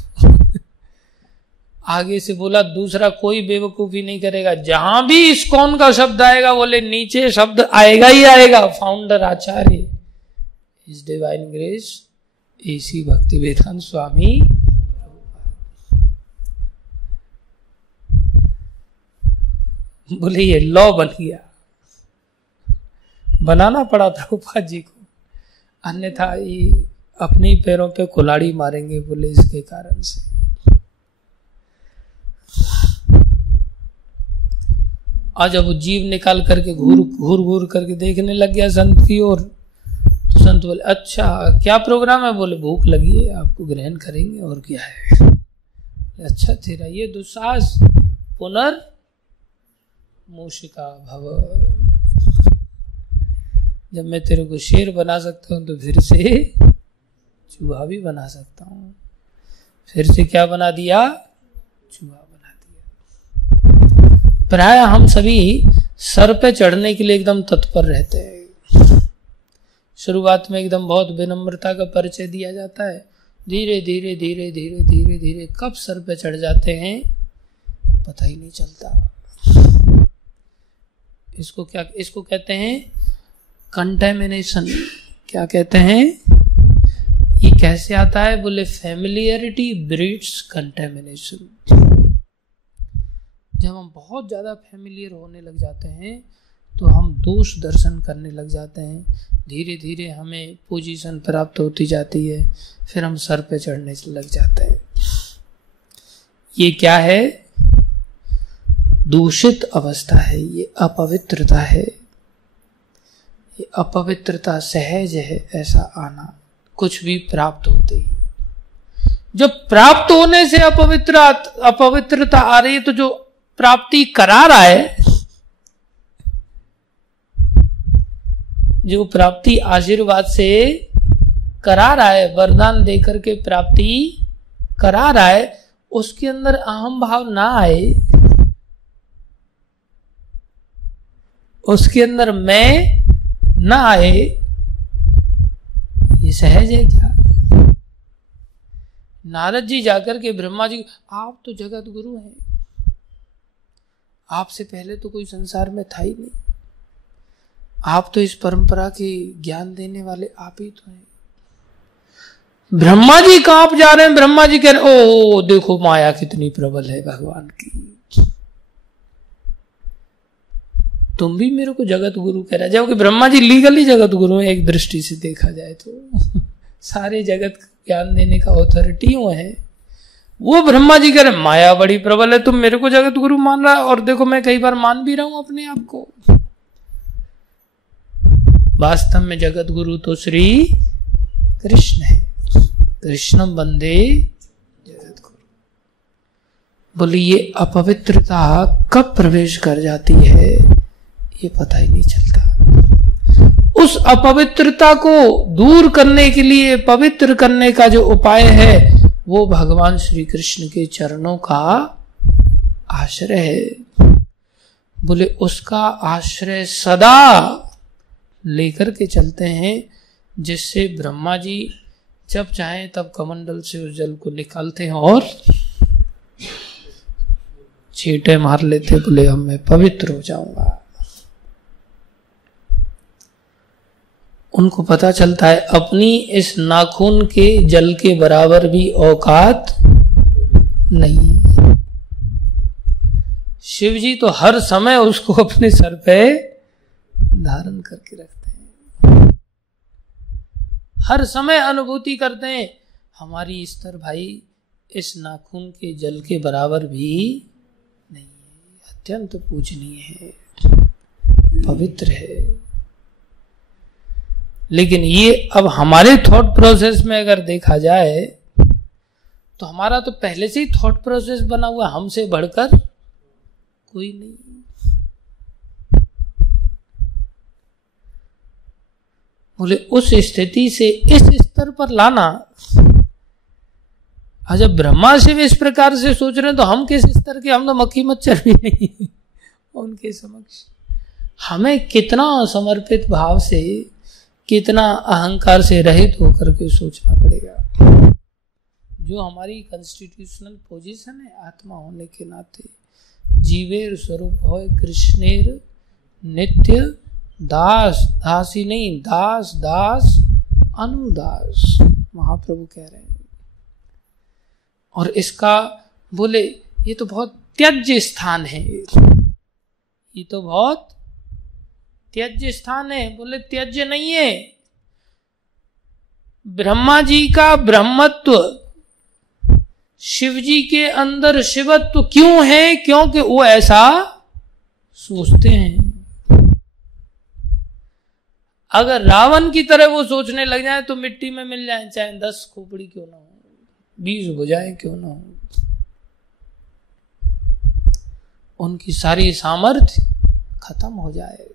आगे से बोला दूसरा कोई बेवकूफी नहीं करेगा। जहां भी इस्कॉन का शब्द आएगा बोले नीचे शब्द आएगा ही आएगा, फाउंडर आचार्य इस डिवाइन ग्रेस एसी भक्ति वेदांत स्वामी। बोले ये लॉ बन गया। बनाना पड़ा प्रभुपाद जी को, अन्यथा ये अपने पैरों पे कुल्हाड़ी मारेंगे। बोले इसके कारण से आज जब वो जीव निकाल करके घूर करके देखने लग गया संत की ओर, तो संत बोले अच्छा क्या प्रोग्राम है? बोले भूख लगी है, आपको ग्रहण करेंगे और क्या है। अच्छा तेरा ये दुस्साहस पुनर्मूषिका भव। जब मैं तेरे को शेर बना सकता हूं तो फिर से चूहा भी बना सकता हूं। फिर से क्या बना दिया? चूहा बना दिया। प्राय हम सभी सर पे चढ़ने के लिए एकदम तत्पर रहते हैं। शुरुआत में एकदम बहुत विनम्रता का परिचय दिया जाता है, धीरे धीरे धीरे धीरे धीरे धीरे कब सर पे चढ़ जाते हैं पता ही नहीं चलता। इसको कहते हैं कंटेमिनेशन। क्या कहते हैं? ये कैसे आता है? बोले फैमिलियरिटी ब्रीड्स कंटेमिनेशन। जब हम बहुत ज्यादा फैमिलियर होने लग जाते हैं तो हम दोष दर्शन करने लग जाते हैं, धीरे धीरे हमें पोजीशन प्राप्त होती जाती है, फिर हम सर पे चढ़ने लग जाते हैं। ये क्या है? दूषित अवस्था है, ये अपवित्रता है। ये अपवित्रता सहज है ऐसा आना, कुछ भी प्राप्त होते ही। जब प्राप्त होने से अपवित्रता आ रही है तो जो प्राप्ति करा रहा है, जो प्राप्ति आशीर्वाद से करा रहा है, वरदान देकर के प्राप्ति करा रहा है, उसके अंदर अहम भाव ना आए, उसके अंदर मैं ना आए, ये सहज है क्या? नारद जी जाकर के ब्रह्मा जी, आप तो जगत गुरु हैं, आपसे पहले तो कोई संसार में था ही नहीं, आप तो इस परंपरा के ज्ञान देने वाले आप ही तो हैं। ब्रह्मा जी कांप जा रहे हैं। ब्रह्मा जी कह रहे, ओ देखो माया कितनी प्रबल है भगवान की, तुम भी मेरे को जगत गुरु कह रहा है। जबकि ब्रह्मा जी लीगली जगत गुरु है, एक दृष्टि से देखा जाए तो सारे जगत ज्ञान देने का अथॉरिटी वो है। वो ब्रह्मा जी कह रहे माया बड़ी प्रबल है, तुम मेरे को जगत गुरु मान रहा है, और देखो मैं कई बार मान भी रहा हूं अपने आप को। वास्तव में जगत गुरु तो श्री कृष्ण है, कृष्णम वंदे जगत गुरु। बोले ये अपवित्रता कब प्रवेश कर जाती है ये पता ही नहीं चलता। उस अपवित्रता को दूर करने के लिए पवित्र करने का जो उपाय है वो भगवान श्री कृष्ण के चरणों का आश्रय है। बोले उसका आश्रय सदा लेकर के चलते हैं, जिससे ब्रह्मा जी जब चाहें तब कमंडल से उस जल को निकालते हैं और छींटे मार लेते। बोले अब मैं पवित्र हो जाऊंगा। उनको पता चलता है अपनी इस नाखून के जल के बराबर भी औकात नहीं। शिव जी तो हर समय उसको अपने सर पे धारण करके रखते हैं, हर समय अनुभूति करते हैं हमारी स्तर भाई इस नाखून के जल के बराबर भी नहीं है, अत्यंत पूजनीय है, पवित्र है। लेकिन ये अब हमारे थॉट प्रोसेस में अगर देखा जाए तो हमारा तो पहले से ही थॉट प्रोसेस बना हुआ, हमसे बढ़कर कोई नहीं। बोले उस स्थिति से इस स्तर पर लाना, जब ब्रह्मा शिव इस प्रकार से सोच रहे हैं तो हम किस स्तर के? हम तो मक्खी मच्छर भी नहीं उनके समक्ष। हमें कितना समर्पित भाव से, कितना अहंकार से रहित होकर के सोचना पड़ेगा। जो हमारी कॉन्स्टिट्यूशनल पोजीशन है आत्मा होने के नाते, जीवेर स्वरूप होय कृष्णेर नित्य दास, दासी नहीं दास, दास अनुदास, महाप्रभु कह रहे हैं। और इसका बोले ये तो बहुत त्यज्य स्थान है, ये तो बहुत त्यज्य स्थान है। बोले त्यज्य नहीं है। ब्रह्मा जी का ब्रह्मत्व, शिव जी के अंदर शिवत्व क्यों है? क्योंकि वो ऐसा सोचते हैं। अगर रावण की तरह वो सोचने लग जाए तो मिट्टी में मिल जाए, चाहे 10 खोपड़ी क्यों ना हो, 20 भुजाएं क्यों ना हो, उनकी सारी सामर्थ्य खत्म हो जाए।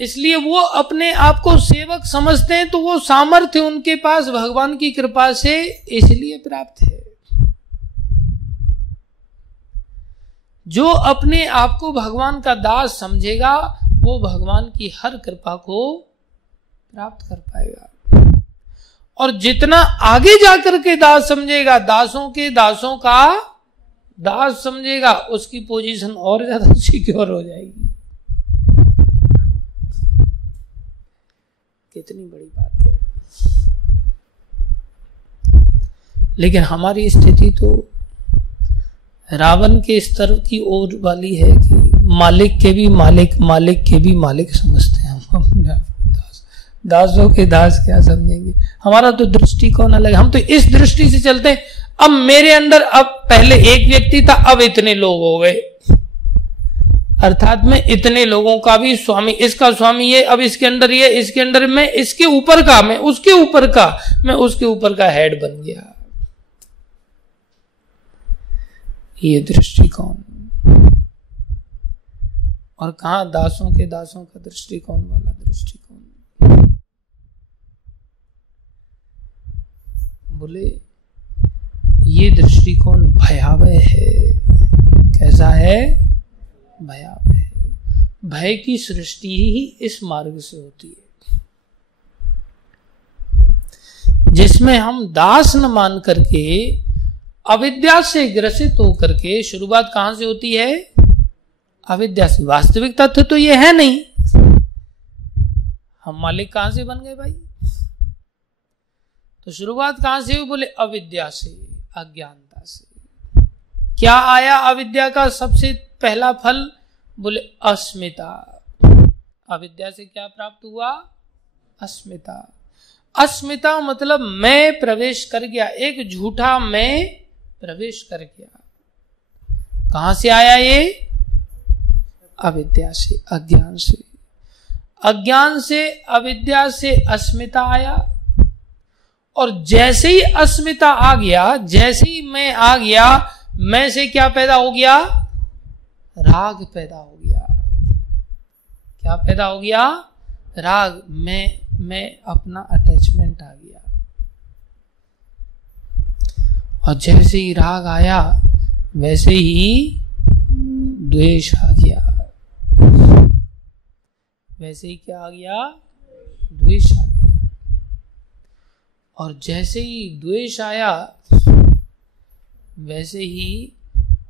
इसलिए वो अपने आप को सेवक समझते हैं, तो वो सामर्थ्य उनके पास भगवान की कृपा से इसलिए प्राप्त है। जो अपने आप को भगवान का दास समझेगा वो भगवान की हर कृपा को प्राप्त कर पाएगा। और जितना आगे जाकर के दास समझेगा, दासों के दासों का दास समझेगा, उसकी पोजीशन और ज्यादा सिक्योर हो जाएगी। कितनी बड़ी बात है। लेकिन हमारी स्थिति तो रावण के स्तर की ओर वाली है कि मालिक के भी मालिक, मालिक के भी मालिक समझते हैं हम अपने आप को दास। दासों के दास क्या समझेंगे? हमारा तो दृष्टिकोण अलग है। हम तो इस दृष्टि से चलते हैं, अब मेरे अंदर, अब पहले एक व्यक्ति था, अब इतने लोग हो गए, अर्थात मैं इतने लोगों का भी स्वामी, इसका स्वामी ये, अब इसके अंदर ये, इसके अंदर मैं, इसके ऊपर का मैं, उसके ऊपर का मैं, उसके ऊपर का हेड बन गया। ये दृष्टिकोण। और कहां दासों के दासों का दृष्टिकोण वाला दृष्टिकोण। बोले ये दृष्टिकोण भयावह है। कैसा है? भयावह है। भय की सृष्टि ही इस मार्ग से होती है, जिसमें हम दास न मान करके अविद्या से ग्रसित होकर के, शुरुआत कहां से होती है? अविद्या से। वास्तविक तथ्य तो ये है नहीं। हम मालिक कहां से बन गए भाई? तो शुरुआत कहां से हुई? बोले अविद्या से, अज्ञानता से। क्या आया अविद्या का सबसे पहला फल? बोले अस्मिता। अविद्या से क्या प्राप्त हुआ? अस्मिता। अस्मिता मतलब मैं प्रवेश कर गया, एक झूठा मैं प्रवेश कर गया। कहां से आया ये? अविद्या से, अज्ञान से। अज्ञान से, अविद्या से अस्मिता आया। और जैसे ही अस्मिता आ गया, जैसे ही मैं आ गया, मैं से क्या पैदा हो गया? राग पैदा हो गया। क्या पैदा हो गया? राग। मैं अपना अटैचमेंट आ गया। और जैसे ही राग आया, वैसे ही द्वेष आ गया। वैसे ही क्या आ गया? द्वेष आ गया। और जैसे ही द्वेष आया, वैसे ही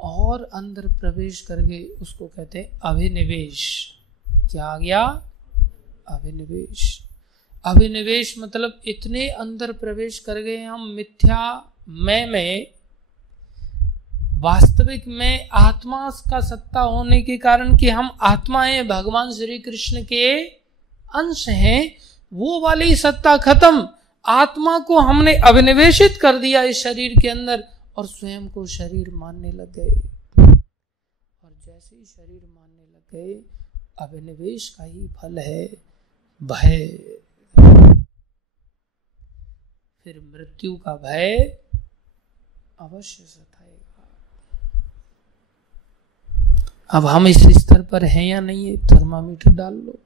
और अंदर प्रवेश करके उसको कहते हैं अभिनिवेश। क्या आ गया? अभिनिवेश। अभिनिवेश मतलब इतने अंदर प्रवेश कर गए हम मिथ्या मैं में, वास्तविक में आत्मा का सत्ता होने के कारण कि हम आत्मा हैं, भगवान श्री कृष्ण के अंश हैं, वो वाली सत्ता खत्म। आत्मा को हमने अभिनिवेशित कर दिया इस शरीर के अंदर और स्वयं को शरीर मानने लग गए। और जैसे ही शरीर मानने लग गए, अभिनिवेश का ही फल है भय। फिर मृत्यु का भय अवश्य सताएगा। अब हम इस स्तर पर हैं या नहीं है? थर्मामीटर डाल लो।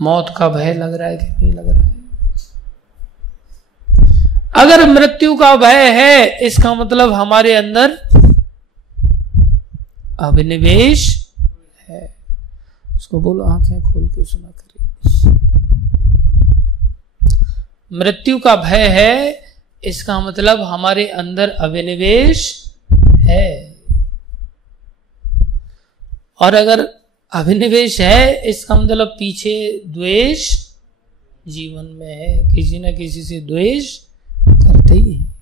मौत का भय लग रहा है कि नहीं लग रहा है? अगर मृत्यु का भय है, इसका मतलब हमारे अंदर अभिनिवेश है। उसको बोलो आंखें खोल के सुना करिए। मृत्यु का भय है, इसका मतलब हमारे अंदर अभिनिवेश है। और अगर अभिनिवेश है, इसका मतलब पीछे द्वेष जीवन में है। किसी न किसी से द्वेष करते ही है।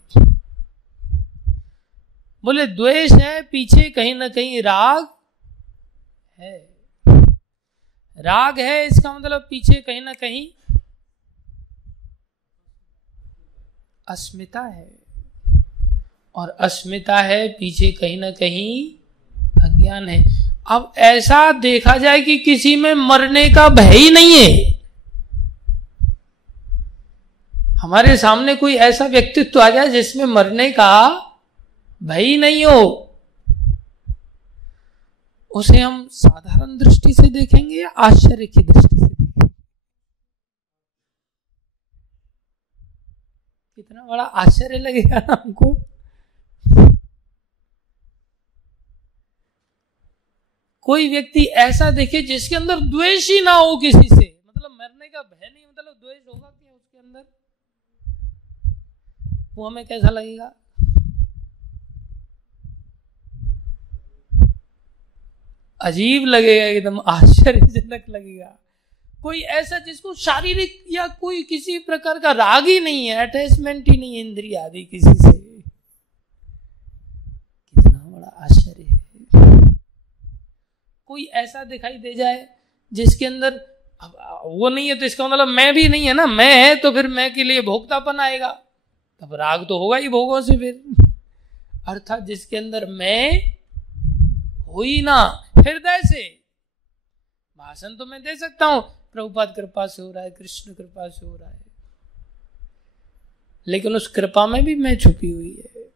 बोले द्वेष है, पीछे कहीं ना कहीं राग है। राग है, इसका मतलब पीछे कहीं ना कहीं अस्मिता है। और अस्मिता है, पीछे कहीं ना कहीं अज्ञान है। अब ऐसा देखा जाए कि किसी में मरने का भय ही नहीं है। हमारे सामने कोई ऐसा व्यक्तित्व आ जाए जिसमें मरने का भय ही नहीं हो, उसे हम साधारण दृष्टि से देखेंगे या आश्चर्य की दृष्टि से देखेंगे? कितना बड़ा आश्चर्य लगेगा ना हमको। कोई व्यक्ति ऐसा देखे जिसके अंदर द्वेष ही ना हो किसी से, मतलब मरने का भय नहीं, मतलब द्वेष होगा क्या उसके अंदर? वो हमें कैसा लगेगा? अजीब लगेगा, एकदम आश्चर्यजनक लगेगा। कोई ऐसा जिसको शारीरिक या कोई किसी प्रकार का राग ही नहीं है, अटैचमेंट ही नहीं है इंद्रिय आदि किसी से, कितना बड़ा आश्चर्य है। कोई ऐसा दिखाई दे जाए जिसके अंदर वो नहीं है, तो इसका मतलब मैं भी नहीं है ना, मैं है तो फिर मैं के लिए भोक्तापन आएगा, तब राग तो होगा ही भोगों से फिर। अर्थात जिसके अंदर मैं हो ही ना, हृदय से भाषण तो मैं दे सकता हूं, प्रभुपाद कृपा से हो रहा है, कृष्ण कृपा से हो रहा है, लेकिन उस कृपा में भी मैं छुपी हुई है।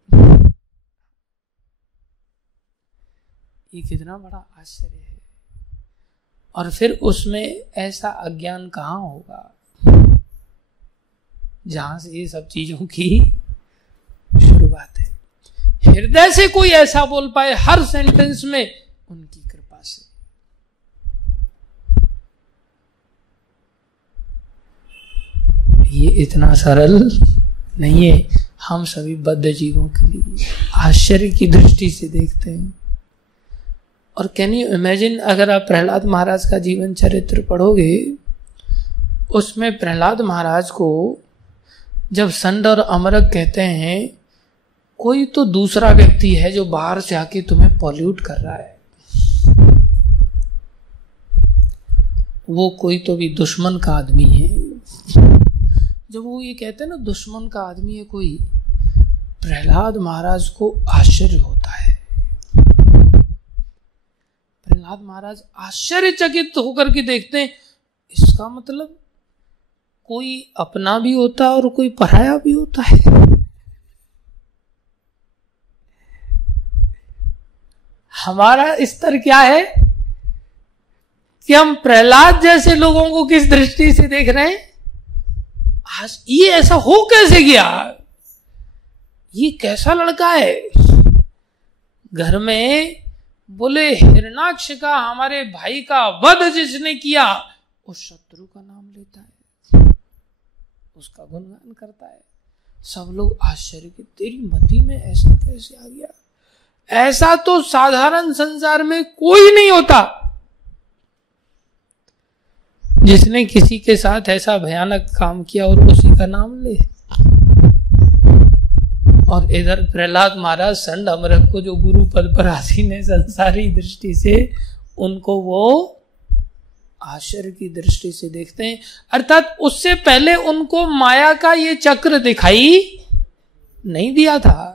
ये कितना बड़ा आश्चर्य है। और फिर उसमें ऐसा अज्ञान कहां होगा जहां से ये सब चीजों की शुरुआत है। हृदय से कोई ऐसा बोल पाए हर सेंटेंस में उनकी कृपा से। ये इतना सरल नहीं है। हम सभी बद्ध जीवों के लिए आश्चर्य की दृष्टि से देखते हैं। और कैन यू इमेजिन, अगर आप प्रहलाद महाराज का जीवन चरित्र पढ़ोगे, उसमें प्रहलाद महाराज को जब संड और अमरक कहते हैं कोई तो दूसरा व्यक्ति है जो बाहर से आके तुम्हें पॉल्यूट कर रहा है, वो कोई तो भी दुश्मन का आदमी है। जब वो ये कहते हैं ना दुश्मन का आदमी है कोई, प्रहलाद महाराज को आश्चर्य होता है। प्रहलाद महाराज आश्चर्यचकित होकर के देखते हैं, इसका मतलब कोई अपना भी होता है और कोई पराया भी होता है। हमारा स्तर क्या है कि हम प्रहलाद जैसे लोगों को किस दृष्टि से देख रहे हैं? ये ऐसा हो कैसे गया? ये कैसा लड़का है? घर में बोले हिरणाक्ष का, हमारे भाई का वध जिसने किया, उस शत्रु का नाम लेता है, उसका गुणगान करता है। सब लोग आश्चर्य के, तेरी मति में ऐसा कैसे आ गया? ऐसा तो साधारण संसार में कोई नहीं होता जिसने किसी के साथ ऐसा भयानक काम किया और उसी का नाम ले। और इधर प्रहलाद महाराज संड अमरक को जो गुरु पद पर आसीन है संसारी दृष्टि से, उनको वो आश्चर्य की दृष्टि से देखते हैं। अर्थात उससे पहले उनको माया का ये चक्र दिखाई नहीं दिया था,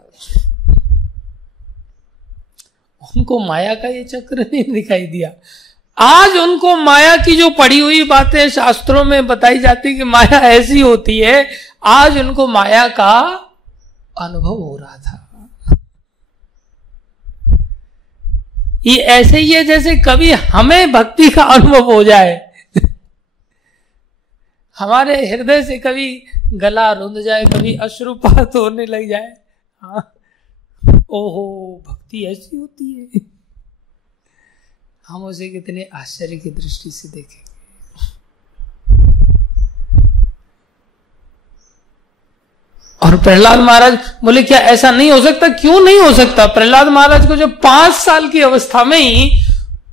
उनको माया का ये चक्र नहीं दिखाई दिया। आज उनको माया की जो पढ़ी हुई बातें शास्त्रों में बताई जाती कि माया ऐसी होती है, आज उनको माया का अनुभव हो रहा था। ये ऐसे ही है जैसे कभी हमें भक्ति का अनुभव हो जाए, हमारे हृदय से कभी गला रुंध जाए, कभी अश्रुपात होने लग जाए। हाँ, ओहो भक्ति ऐसी होती है। हम उसे कितने आश्चर्य की दृष्टि से देखेंगे। और प्रहलाद महाराज बोले क्या ऐसा नहीं हो सकता? क्यों नहीं हो सकता? प्रहलाद महाराज को जब 5 साल की अवस्था में ही,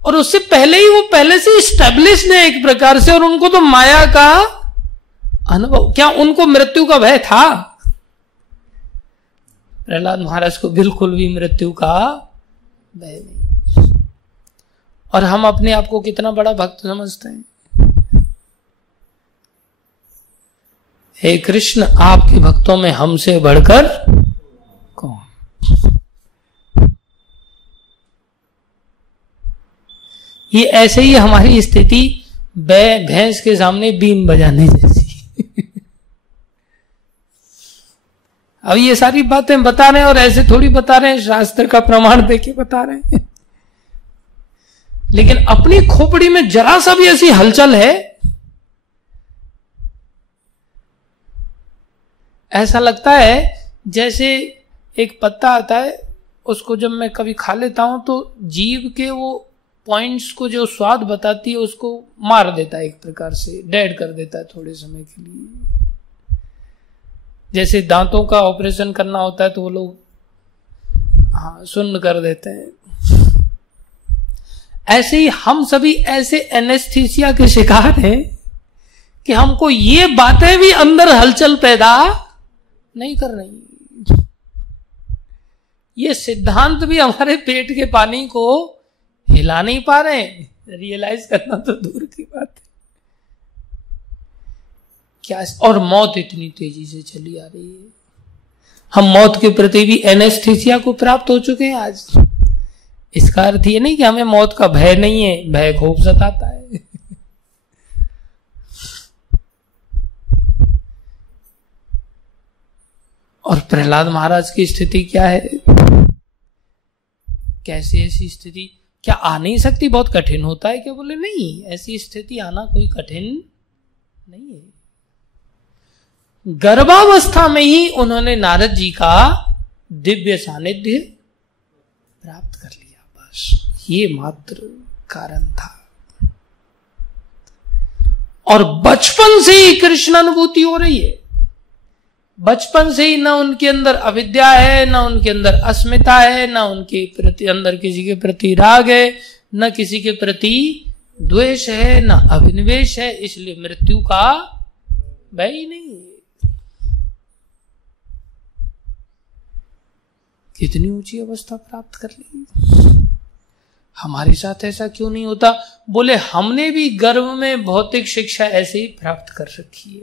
और उससे पहले ही वो पहले से स्टेब्लिश्ड है एक प्रकार से, और उनको तो माया का अनुभव, क्या उनको मृत्यु का भय था? प्रहलाद महाराज को बिल्कुल भी मृत्यु का भय नहीं। और हम अपने आप को कितना बड़ा भक्त समझते हैं। हे कृष्ण, आपके भक्तों में हमसे बढ़कर कौन? ये ऐसे ही हमारी स्थिति भैंस के सामने बीन बजाने जैसी। अब ये सारी बातें बता रहे हैं और ऐसे थोड़ी बता रहे हैं, शास्त्र का प्रमाण देके बता रहे हैं। लेकिन अपनी खोपड़ी में जरा सा भी ऐसी हलचल है, ऐसा लगता है जैसे एक पत्ता आता है, उसको जब मैं कभी खा लेता हूं तो जीभ के वो पॉइंट्स को जो स्वाद बताती है उसको मार देता है, एक प्रकार से डेड कर देता है थोड़े समय के लिए। जैसे दांतों का ऑपरेशन करना होता है तो वो लोग सुन्न कर देते हैं, ऐसे ही हम सभी ऐसे एनेस्थीसिया के शिकार हैं कि हमको ये बातें भी अंदर हलचल पैदा नहीं कर रही। ये सिद्धांत भी हमारे पेट के पानी को हिला नहीं पा रहे हैं, रियलाइज करना तो दूर की बात है। क्या और मौत इतनी तेजी से चली आ रही है, हम मौत के प्रति भी एनेस्थीसिया को प्राप्त हो चुके हैं आज। इसका अर्थ ये नहीं कि हमें मौत का भय नहीं है, भय खूब सताता है। और प्रहलाद महाराज की स्थिति क्या है, कैसे ऐसी स्थिति क्या आ नहीं सकती, बहुत कठिन होता है क्या? बोले नहीं, ऐसी स्थिति आना कोई कठिन नहीं है। गर्भावस्था में ही उन्होंने नारद जी का दिव्य सानिध्य प्राप्त कर लिया, बस ये मात्र कारण था। और बचपन से ही कृष्ण अनुभूति हो रही है, बचपन से ही। न उनके अंदर अविद्या है, न उनके अंदर अस्मिता है, न उनके प्रति अंदर किसी के प्रति राग है, न किसी के प्रति द्वेष है, न अभिनिवेश है, इसलिए मृत्यु का भय ही नहीं है। कितनी ऊंची अवस्था प्राप्त कर ली। हमारे साथ ऐसा क्यों नहीं होता? बोले हमने भी गर्भ में भौतिक शिक्षा ऐसे ही प्राप्त कर रखी है,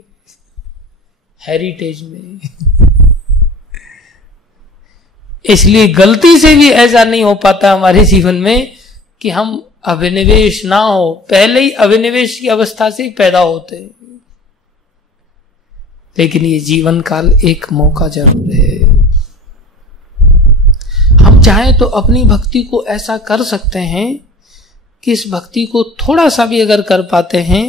हेरिटेज में। इसलिए गलती से भी ऐसा नहीं हो पाता हमारे जीवन में कि हम अभिनिवेश ना हो, पहले ही अभिनिवेश की अवस्था से ही पैदा होते हैं। लेकिन ये जीवन काल एक मौका जरूर है। हम चाहें तो अपनी भक्ति को ऐसा कर सकते हैं कि इस भक्ति को थोड़ा सा भी अगर कर पाते हैं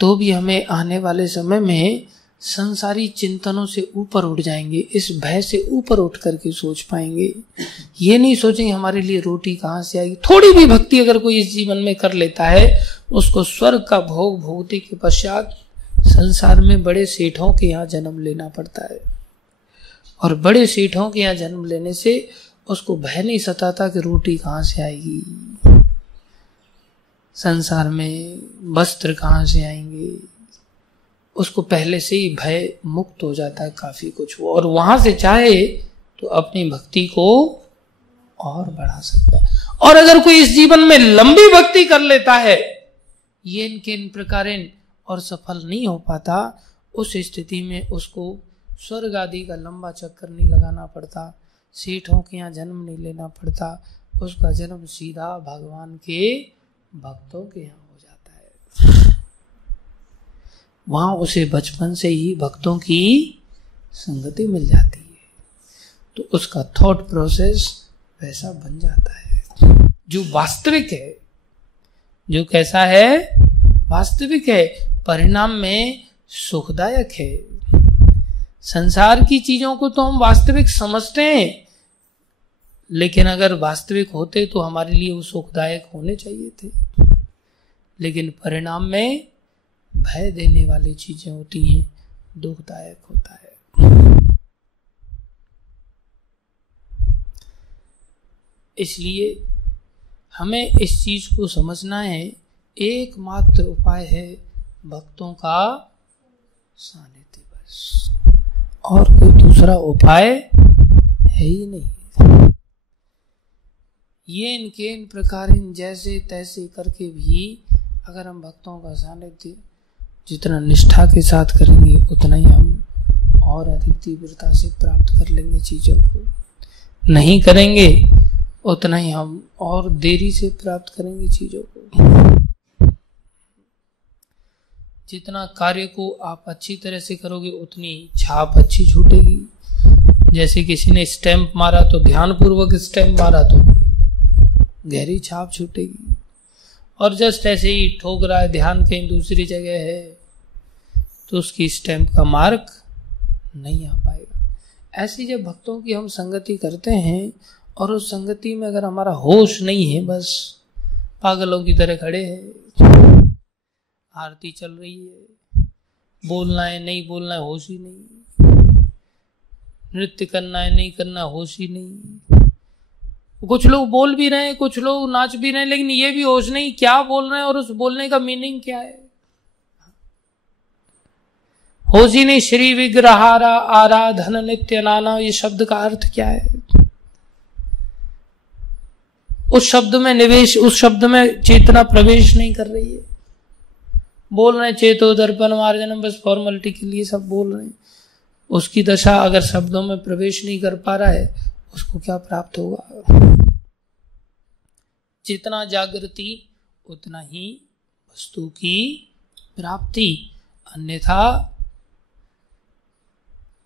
तो भी हमें आने वाले समय में संसारी चिंतनों से ऊपर उठ जाएंगे, इस भय से ऊपर उठ करके सोच पाएंगे। ये नहीं सोचेंगे हमारे लिए रोटी कहाँ से आएगी। थोड़ी भी भक्ति अगर कोई इस जीवन में कर लेता है, उसको स्वर्ग का भोग भोगने के पश्चात संसार में बड़े सेठों के यहाँ जन्म लेना पड़ता है। और बड़े सेठों के यहाँ जन्म लेने से उसको भय नहीं सताता कि रोटी कहाँ से आएगी, संसार में वस्त्र कहाँ से आएंगे। उसको पहले से ही भय मुक्त हो जाता है काफी कुछ, और वहां से चाहे तो अपनी भक्ति को और बढ़ा सकता है। और अगर कोई इस जीवन में लंबी भक्ति कर लेता है, ये इन प्रकार और सफल नहीं हो पाता, उस स्थिति में उसको स्वर्ग आदि का लंबा चक्कर नहीं लगाना पड़ता, सेठों के यहाँ जन्म नहीं लेना पड़ता, उसका जन्म सीधा भगवान के भक्तों के यहाँ हो जाता है। वहां उसे बचपन से ही भक्तों की संगति मिल जाती है, तो उसका थॉट प्रोसेस वैसा बन जाता है जो वास्तविक है, जो कैसा है, वास्तविक है, परिणाम में सुखदायक है। संसार की चीजों को तो हम वास्तविक समझते हैं, लेकिन अगर वास्तविक होते तो हमारे लिए वो सुखदायक होने चाहिए थे, लेकिन परिणाम में भय देने वाली चीजें होती हैं, दुखदायक होता है। इसलिए हमें इस चीज को समझना है, एकमात्र उपाय है भक्तों का सानिध्य, बस, और कोई दूसरा उपाय है ही नहीं। ये इनके इन प्रकार जैसे तैसे करके भी अगर हम भक्तों का सानिध्य जितना निष्ठा के साथ करेंगे, उतना ही हम और अधिक तीव्रता से प्राप्त कर लेंगे चीजों को। नहीं करेंगे उतना ही हम और देरी से प्राप्त करेंगे चीजों को। जितना कार्य को आप अच्छी तरह से करोगे, उतनी छाप अच्छी छूटेगी। जैसे किसी ने स्टैंप मारा तो ध्यानपूर्वक स्टैंप मारा तो गहरी छाप छूटेगी। और जस्ट ऐसे ही ठोक रहा है, ध्यान कहीं दूसरी जगह है, तो उसकी स्टैंप का मार्क नहीं आ पाएगा। ऐसी जब भक्तों की हम संगति करते हैं और उस संगति में अगर हमारा होश नहीं है, बस पागलों की तरह खड़े हैं, आरती चल रही है, बोलना है नहीं बोलना है होश ही नहीं, नृत्य करना है नहीं करना होश ही नहीं, कुछ लोग बोल भी रहे हैं, कुछ लोग नाच भी रहे हैं, लेकिन ये भी होश नहीं क्या बोल रहे हैं और उस बोलने का मीनिंग क्या है, होश ही नहीं। श्री विग्रहारा आराधन नित्य नाना, ये शब्द का अर्थ क्या है? उस शब्द में निवेश, उस शब्द में चेतना प्रवेश नहीं कर रही है। बोल रहे हैं चेतो दर्पण मार्जनम, बस फॉर्मेलिटी के लिए सब बोल रहे हैं। उसकी दशा अगर शब्दों में प्रवेश नहीं कर पा रहा है, उसको क्या प्राप्त होगा? जितना जागृति उतना ही वस्तु की प्राप्ति, अन्यथा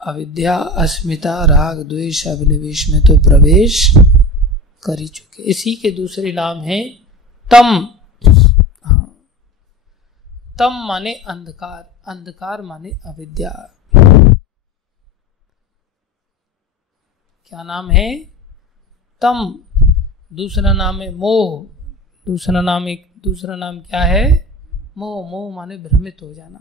अविद्या, अस्मिता, राग, द्वेष, अभिनिवेश में तो प्रवेश कर ही चुके। इसी के दूसरे नाम है तम। तम माने अंधकार, अंधकार माने अविद्या। क्या नाम है? तम। दूसरा नाम है मोह। दूसरा नाम क्या है? मोह। मोह माने भ्रमित हो जाना,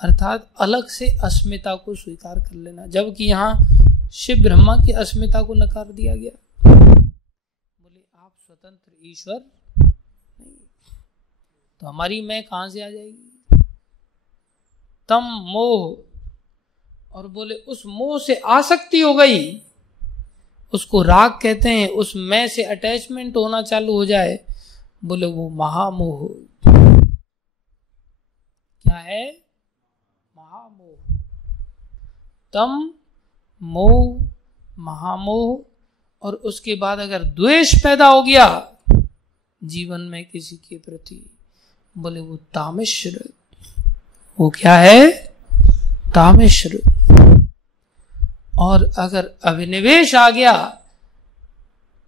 अर्थात अलग से अस्मिता को स्वीकार कर लेना, जबकि यहाँ शिव ब्रह्मा की अस्मिता को नकार दिया गया। बोले आप स्वतंत्र ईश्वर नहीं, तो हमारी मैं कहां से आ जाएगी? तम मोह। और बोले उस मोह से आसक्ति हो गई, उसको राग कहते हैं। उस मैं से अटैचमेंट होना चालू हो जाए, बोले वो महामोह। क्या है? महामोह। तम, मोह, महामोह। और उसके बाद अगर द्वेष पैदा हो गया जीवन में किसी के प्रति, बोले वो तामिश्र। वो क्या है? तामिश्र। और अगर अभिनिवेश आ गया,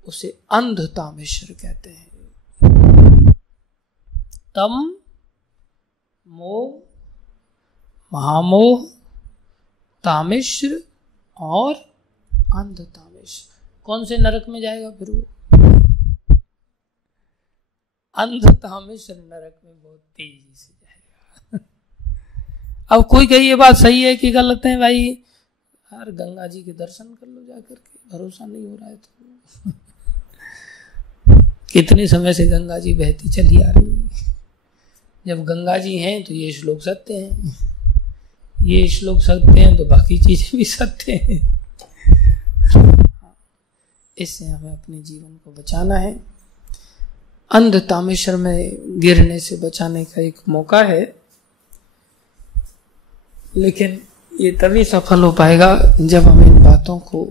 उसे अंध तामिश्र कहते हैं। तम, मोह, महामोह, तामिश्र और अंध तामिश्र। कौन से नरक में जाएगा फिर वो? अंध तामिश्र नरक में बहुत तेजी से जाएगा। अब कोई कहे ये बात सही है कि गलत है? भाई यार गंगा जी के दर्शन कर लो जाकर के, भरोसा नहीं हो रहा है तो। कितने समय से गंगा जी बहती चली आ रही है। जब गंगा जी हैं तो ये श्लोक सत्य हैं, ये श्लोक सत्य हैं तो बाकी चीजें भी सत्य हैं। इससे हमें अपने जीवन को बचाना है। अंध तामेश्वर में गिरने से बचाने का एक मौका है, लेकिन ये तभी सफल हो पाएगा जब हम इन बातों को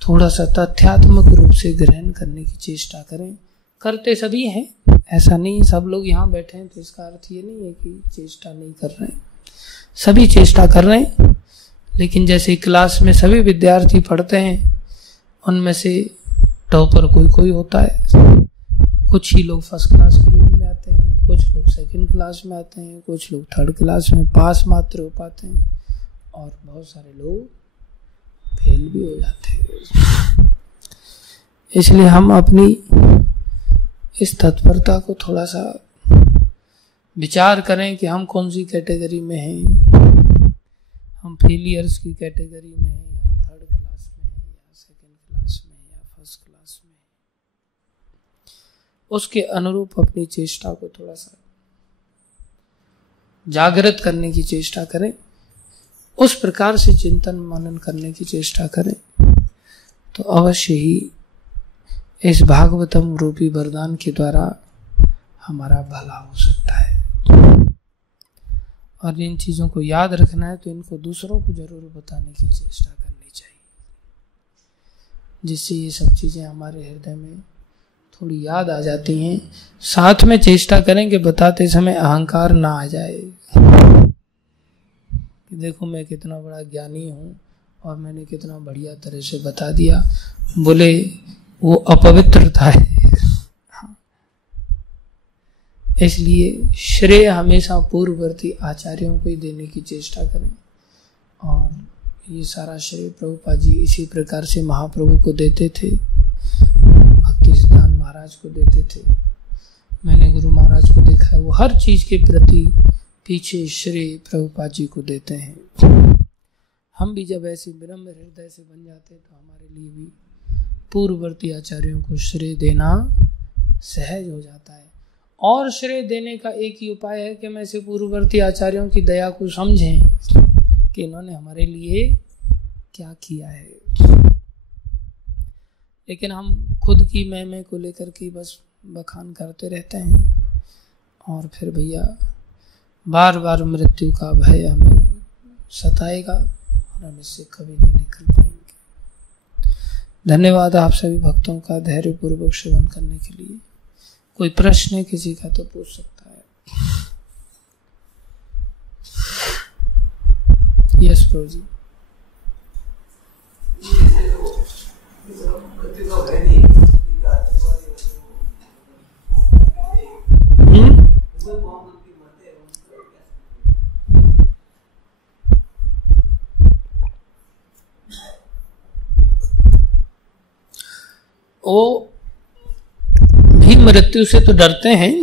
थोड़ा सा तथ्यात्मक रूप से ग्रहण करने की चेष्टा करें। करते सभी हैं, ऐसा नहीं सब लोग यहाँ बैठे हैं तो इसका अर्थ ये नहीं है कि चेष्टा नहीं कर रहे हैं। सभी चेष्टा कर रहे हैं, लेकिन जैसे क्लास में सभी विद्यार्थी पढ़ते हैं, उनमें से टॉपर कोई होता है। कुछ ही लोग फर्स्ट क्लास की रेंज में आते हैं, कुछ लोग सेकंड क्लास में आते हैं, कुछ लोग थर्ड क्लास में पास मात्र हो पाते हैं, और बहुत सारे लोग फेल भी हो जाते हैं। इसलिए हम अपनी इस तत्परता को थोड़ा सा विचार करें कि हम कौन सी कैटेगरी में हैं। हम फेलियर्स की कैटेगरी में हैं, या थर्ड क्लास में हैं, या सेकंड क्लास में, या फर्स्ट क्लास में। उसके अनुरूप अपनी चेष्टा को थोड़ा सा जागृत करने की चेष्टा करें, उस प्रकार से चिंतन मनन करने की चेष्टा करें, तो अवश्य ही इस भागवतम रूपी वरदान के द्वारा हमारा भला हो सकता है। और इन चीजों को याद रखना है तो इनको दूसरों को जरूर बताने की चेष्टा करनी चाहिए, जिससे ये सब चीजें हमारे हृदय में थोड़ी याद आ जाती हैं। साथ में चेष्टा करें कि बताते समय अहंकार ना आ जाए कि देखो मैं कितना बड़ा ज्ञानी हूँ और मैंने कितना बढ़िया तरह से बता दिया। बोले वो अपवित्रता है। इसलिए श्रेय हमेशा पूर्ववर्ती आचार्यों को ही देने की चेष्टा करें। और ये सारा श्रेय प्रभुपाद जी इसी प्रकार से महाप्रभु को देते थे, भक्ति सिद्धांत महाराज को देते थे। मैंने गुरु महाराज को देखा है, वो हर चीज के प्रति पीछे श्रेय प्रभुपाद जी को देते हैं। हम भी जब ऐसे विनम्र हृदय से बन जाते हैं तो हमारे लिए भी पूर्ववर्ती आचार्यों को श्रेय देना सहज हो जाता है। और श्रेय देने का एक ही उपाय है कि हम ऐसे पूर्ववर्ती आचार्यों की दया को समझें कि इन्होंने हमारे लिए क्या किया है। लेकिन हम खुद की मैं को लेकर के बस बखान करते रहते हैं और फिर भैया बार बार मृत्यु का भय हमें सताएगा और हम इससे कभी नहीं निकल पाएंगे। धन्यवाद आप सभी भक्तों का धैर्य पूर्वक श्रवण करने के लिए। कोई प्रश्न है किसी का तो पूछ सकता है। यस प्रभु जी। वो भी मृत्यु से तो डरते हैं,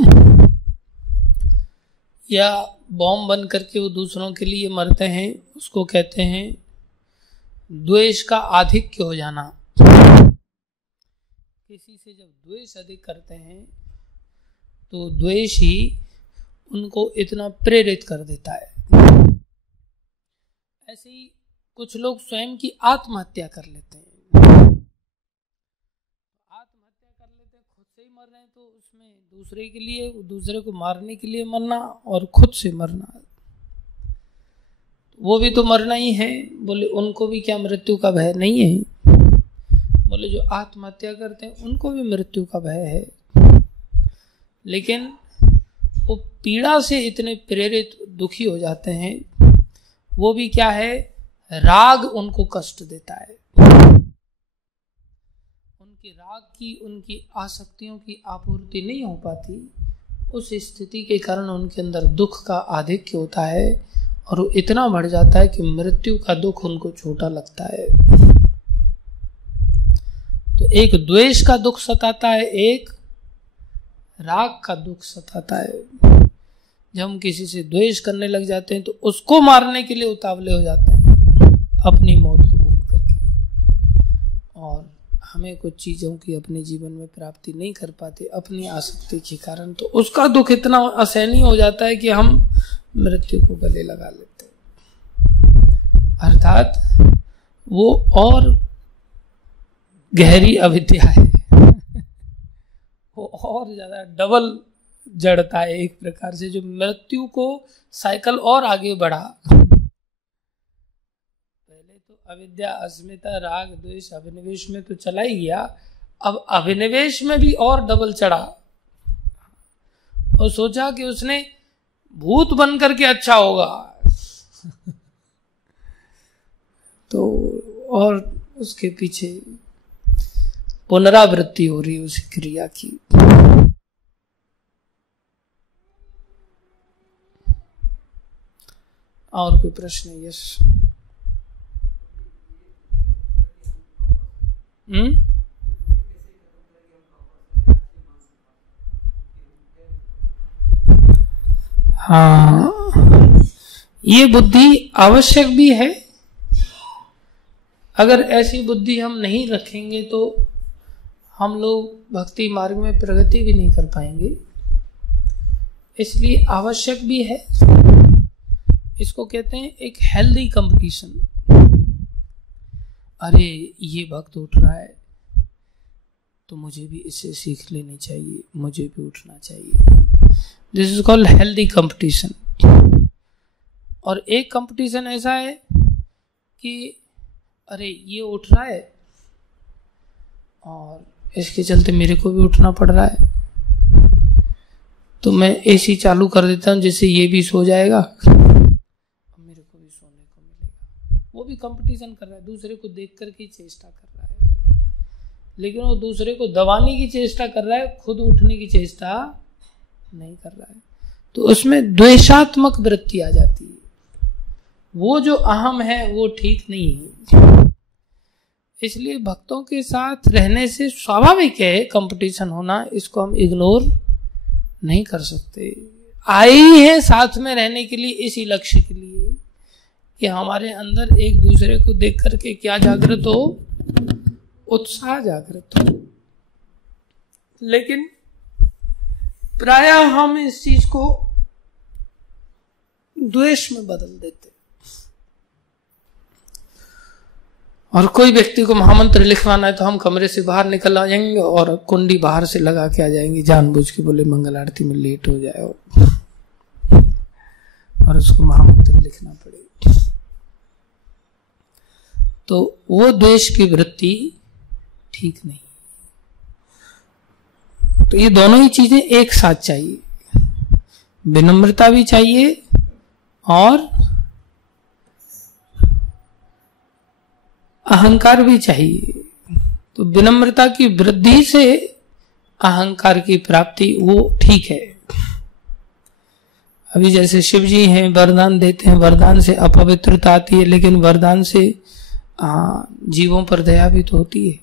या बॉम्ब बन करके वो दूसरों के लिए मरते हैं, उसको कहते हैं द्वेष का आधिक्य हो जाना। किसी से जब द्वेष अधिक करते हैं तो द्वेष ही उनको इतना प्रेरित कर देता है। ऐसे ही कुछ लोग स्वयं की आत्महत्या कर लेते हैं। मर रहे हैं तो उसमें दूसरे के लिए, दूसरे को मारने के लिए मरना और खुद से मरना, वो भी तो मरना ही है। बोले उनको भी क्या मृत्यु का भय नहीं है? बोले जो आत्महत्या करते हैं उनको भी मृत्यु का भय है, लेकिन वो पीड़ा से इतने प्रेरित दुखी हो जाते हैं, वो भी क्या है, राग उनको कष्ट देता है। राग की, उनकी आसक्तियों की आपूर्ति नहीं हो पाती, उस स्थिति के कारण उनके अंदर दुख का आधिक्य होता है और वो इतना बढ़ जाता है कि मृत्यु का दुख उनको छोटा लगता है। तो एक द्वेष का दुख सताता है, एक राग का दुख सताता है। जब हम किसी से द्वेष करने लग जाते हैं तो उसको मारने के लिए उतावले हो जाते हैं अपनी मौत को भूल करके, और हमें कुछ चीज़ों की अपने जीवन में प्राप्ति नहीं कर पाते अपनी आसक्ति के कारण, तो उसका दुख इतना असहनीय हो जाता है कि हम मृत्यु को गले लगा लेते हैं। अर्थात वो और गहरी अविद्या है, वो और ज्यादा डबल जड़ता है एक प्रकार से, जो मृत्यु को साइकिल और आगे बढ़ा। अविद्या, अस्मिता, राग, द्वेष, अभिनिवेश में तो चला ही गया, अब अभिनिवेश में भी और डबल चढ़ा और सोचा कि उसने भूत बन करके अच्छा होगा तो और उसके पीछे पुनरावृत्ति हो रही उस क्रिया की। और कोई प्रश्न है? यस। हाँ, ये बुद्धि आवश्यक भी है। अगर ऐसी बुद्धि हम नहीं रखेंगे तो हम लोग भक्ति मार्ग में प्रगति भी नहीं कर पाएंगे, इसलिए आवश्यक भी है। इसको कहते हैं एक हेल्दी कंपटीशन। अरे ये भक्त उठ रहा है तो मुझे भी इससे सीख लेनी चाहिए, मुझे भी उठना चाहिए। This is called healthy competition. और एक कंपटीशन ऐसा है कि अरे ये उठ रहा है और इसके चलते मेरे को भी उठना पड़ रहा है, तो मैं एसी चालू कर देता हूँ जिससे ये भी सो जाएगा, मेरे को भी सोने को मिलेगा। वो भी कंपटीशन कर रहा है, दूसरे को देख करके चेष्टा कर रहा है, लेकिन वो दूसरे को दबाने की चेष्टा कर रहा है, खुद उठने की चेष्टा नहीं कर रहा है, तो उसमें द्वेषात्मक वृत्ति आ जाती है। वो जो अहम है वो ठीक नहीं है। इसलिए भक्तों के साथ रहने से स्वाभाविक है कंपटीशन होना, इसको हम इग्नोर नहीं कर सकते। आए ही हैं साथ में रहने के लिए, इसी लक्ष्य के लिए कि हमारे अंदर एक दूसरे को देख करके क्या जागृत हो, उत्साह जागृत हो। लेकिन प्रायः हम इस चीज को द्वेष में बदल देते। और कोई व्यक्ति को महामंत्र लिखवाना है तो हम कमरे से बाहर निकल आ जाएंगे और कुंडी बाहर से लगा के आ जाएंगे, जानबूझ के, बोले मंगल आरती में लेट हो जाए और उसको महामंत्र लिखना पड़ेगा। तो वो द्वेष की वृत्ति ठीक नहीं। तो ये दोनों ही चीजें एक साथ चाहिए, विनम्रता भी चाहिए और अहंकार भी चाहिए। तो विनम्रता की वृद्धि से अहंकार की प्राप्ति वो ठीक है। अभी जैसे शिव जी हैं, वरदान देते हैं, वरदान से अपवित्रता आती है, लेकिन वरदान से जीवों पर दया भी तो होती है,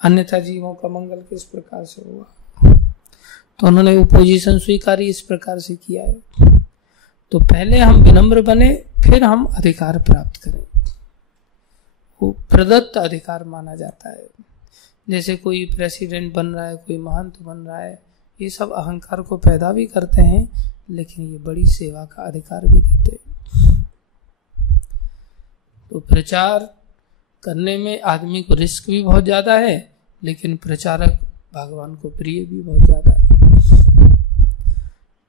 अन्यथा जीवों का मंगल किस प्रकार से होगा। तो उन्होंने वो पोजीशन स्वीकारी इस प्रकार से किया है। तो पहले हम विनम्र बने, फिर हम अधिकार प्राप्त करें। वो प्रदत्त अधिकार माना जाता है। जैसे कोई प्रेसिडेंट बन रहा है, कोई महंत बन रहा है, ये सब अहंकार को पैदा भी करते हैं, लेकिन ये बड़ी सेवा का अधिकार भी देते हैं। तो प्रचार करने में आदमी को रिस्क भी बहुत ज्यादा है, लेकिन प्रचारक भगवान को प्रिय भी बहुत ज्यादा है।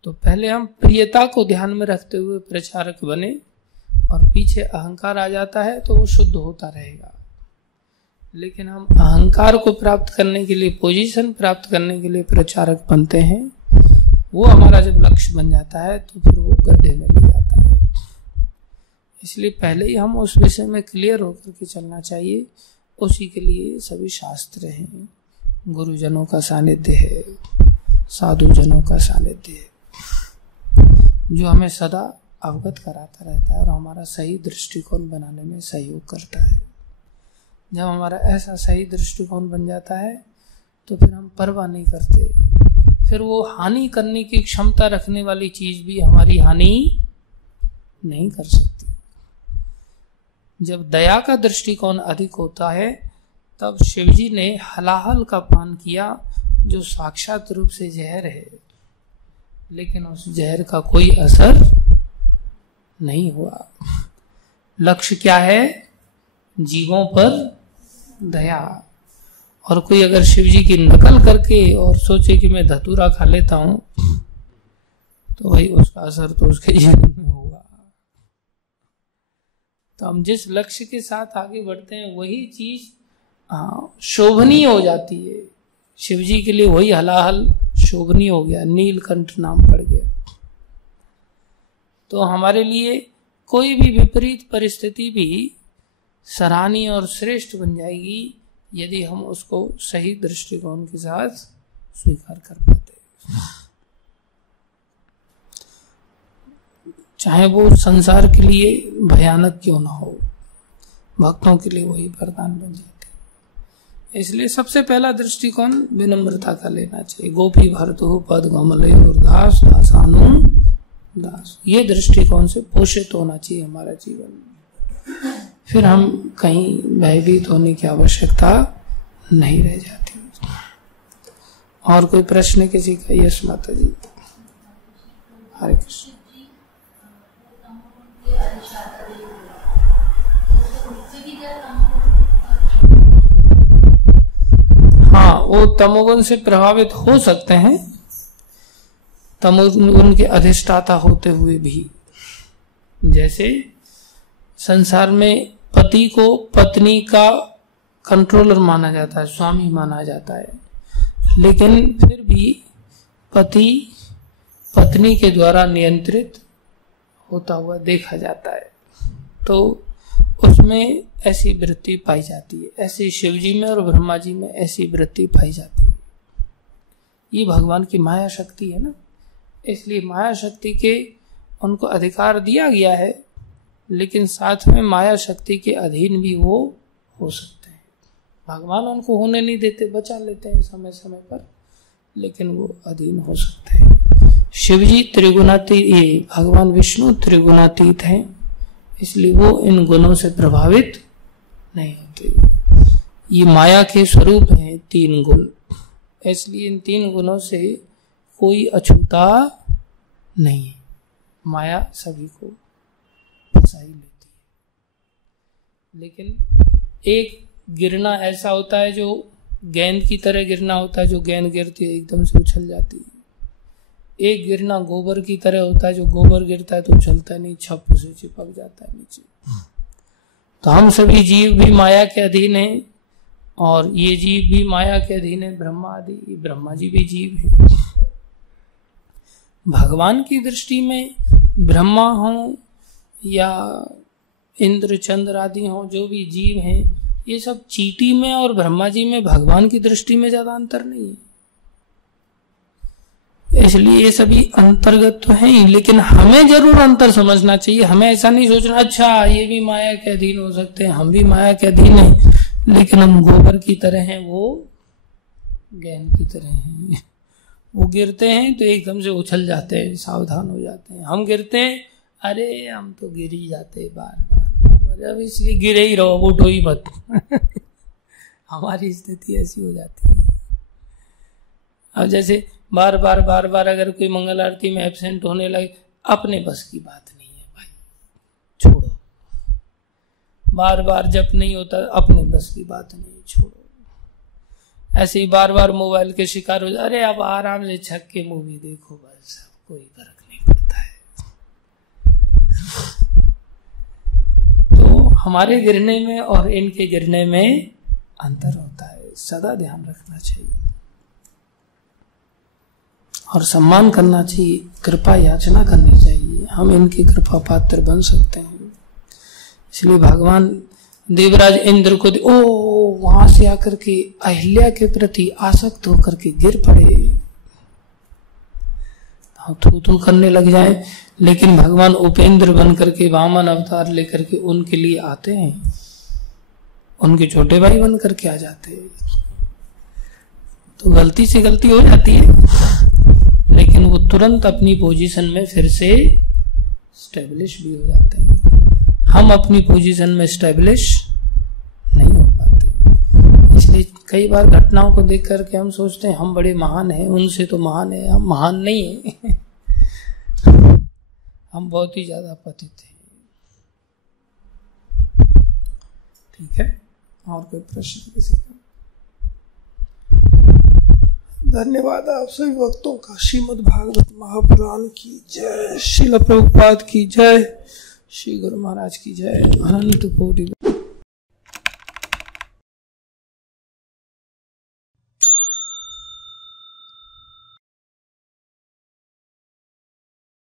तो पहले हम प्रियता को ध्यान में रखते हुए प्रचारक बने, और पीछे अहंकार आ जाता है तो वो शुद्ध होता रहेगा। लेकिन हम अहंकार को प्राप्त करने के लिए, पोजीशन प्राप्त करने के लिए प्रचारक बनते हैं, वो हमारा जब लक्ष्य बन जाता है तो फिर वो गड्ढे में ले जाता है। इसलिए पहले ही हम उस विषय में क्लियर होकर के चलना चाहिए। उसी के लिए सभी शास्त्र हैं, गुरुजनों का सानिध्य है, साधुजनों का सानिध्य है, जो हमें सदा अवगत कराता रहता है और हमारा सही दृष्टिकोण बनाने में सहयोग करता है। जब हमारा ऐसा सही दृष्टिकोण बन जाता है तो फिर हम परवाह नहीं करते, फिर वो हानि करने की क्षमता रखने वाली चीज भी हमारी हानि नहीं कर सकती। जब दया का दृष्टिकोण अधिक होता है, तब शिवजी ने हलाहल का पान किया, जो साक्षात रूप से जहर है, लेकिन उस जहर का कोई असर नहीं हुआ। लक्ष्य क्या है? जीवों पर दया। और कोई अगर शिवजी की नकल करके और सोचे कि मैं धतूरा खा लेता हूं, तो भाई उसका असर तो उसके जीवन में होगा। तो हम जिस लक्ष्य के साथ आगे बढ़ते हैं वही चीज शोभनीय हो जाती है। शिवजी के लिए वही हलाहल शोभनीय हो गया, नीलकंठ नाम पड़ गया। तो हमारे लिए कोई भी विपरीत परिस्थिति भी सराहनीय और श्रेष्ठ बन जाएगी यदि हम उसको सही दृष्टिकोण के साथ स्वीकार कर पाते। चाहे वो संसार के लिए भयानक क्यों ना हो, भक्तों के लिए वही वरदान बन जाते। इसलिए सबसे पहला दृष्टिकोण विनम्रता का लेना चाहिए। गोपी भरतु पद कमले और दास दासानु दास, ये दृष्टिकोण से पोषित होना चाहिए हमारा जीवन। फिर हम कहीं भयभीत होने की आवश्यकता नहीं रह जाती। और कोई प्रश्न किसी का? यश माता जी। हरे कृष्ण। हाँ, वो तमोगुण से प्रभावित हो सकते हैं, तमोगुण के अधिष्ठाता होते हुए भी। जैसे संसार में पति को पत्नी का कंट्रोलर माना जाता है, स्वामी माना जाता है, लेकिन फिर भी पति पत्नी के द्वारा नियंत्रित होता हुआ देखा जाता है। तो उसमें ऐसी वृत्ति पाई जाती है। ऐसी शिवजी में और ब्रह्मा जी में ऐसी वृत्ति पाई जाती है। ये भगवान की माया शक्ति है ना, इसलिए माया शक्ति के उनको अधिकार दिया गया है, लेकिन साथ में माया शक्ति के अधीन भी वो हो सकते हैं। भगवान उनको होने नहीं देते, बचा लेते हैं समय समय पर, लेकिन वो अधीन हो सकते हैं। शिव जी त्रिगुणातीत, ये भगवान विष्णु त्रिगुणातीत हैं, इसलिए वो इन गुणों से प्रभावित नहीं होते। ये माया के स्वरूप हैं 3 गुण, इसलिए इन 3 गुणों से कोई अछूता नहीं है। माया सभी को फंसा ही लेती है, लेकिन एक गिरना ऐसा होता है जो गेंद की तरह गिरना होता है, जो गेंद गिरती है एकदम से उछल जाती है। एक गिरना गोबर की तरह होता है, जो गोबर गिरता है तो उछलता नहीं, छप से चिपक जाता है नीचे। तो हम सभी जीव भी माया के अधीन हैं, और ये जीव भी माया के अधीन है, ब्रह्मा आदि, ब्रह्मा जी भी जीव है। भगवान की दृष्टि में ब्रह्मा हो या इंद्र चंद्र आदि हो, जो भी जीव हैं, ये सब चींटी में और ब्रह्मा जी में भगवान की दृष्टि में ज्यादा अंतर नहीं है। इसलिए ये सभी अंतर्गत तो हैं ही, लेकिन हमें जरूर अंतर समझना चाहिए। हमें ऐसा नहीं सोचना अच्छा ये भी माया के अधीन हो सकते हैं, हम भी माया के अधीन हैं, लेकिन हम गोबर की तरह हैं, वो गेंद की तरह हैं। वो गिरते हैं तो एकदम से उछल जाते हैं, सावधान हो जाते हैं। हम गिरते हैं, अरे हम तो गिर ही जाते हैं बार बार। अब इसलिए गिरे ही रहो, उठो ही मत। हमारी स्थिति ऐसी हो जाती है। अब जैसे बार बार अगर कोई मंगल आरती में एब्सेंट होने लगे, अपने बस की बात नहीं है भाई, छोड़ो। बार बार जब नहीं होता, अपने बस की बात नहीं, छोड़ो। ऐसे ही बार बार मोबाइल के शिकार हो जाए, अरे अब आराम से छक के मूवी देखो, बस कोई फर्क नहीं पड़ता है। तो हमारे गिरने में और इनके गिरने में अंतर होता है, सदा ध्यान रखना चाहिए और सम्मान करना चाहिए, कृपा याचना करनी चाहिए। हम इनकी कृपा पात्र बन सकते हैं। इसलिए भगवान देवराज इंद्र को वहां से आकर के अहिल्या के प्रति आसक्त होकर के गिर पड़े, थू करने लग जाए, लेकिन भगवान उपेंद्र बन करके वामन अवतार लेकर के उनके लिए आते हैं, उनके छोटे भाई बन करके आ जाते हैं। तो गलती से गलती हो जाती है, लेकिन वो तुरंत अपनी पोजीशन में फिर से स्टेब्लिश भी हो जाते हैं। हम अपनी पोजीशन में स्टेब्लिश नहीं हो पाते। इसलिए कई बार घटनाओं को देख करके हम सोचते हैं हम बड़े महान हैं, उनसे तो महान है। हम महान नहीं हैं। हम बहुत ही ज्यादा पतित हैं। ठीक है, और कोई प्रश्न किसी का? धन्यवाद आप सभी भक्तों का। श्रीमद् भागवत महापुराण की जय, श्रील प्रभुपाद की जय, श्री गुरु महाराज की जय, अनंत कोटि।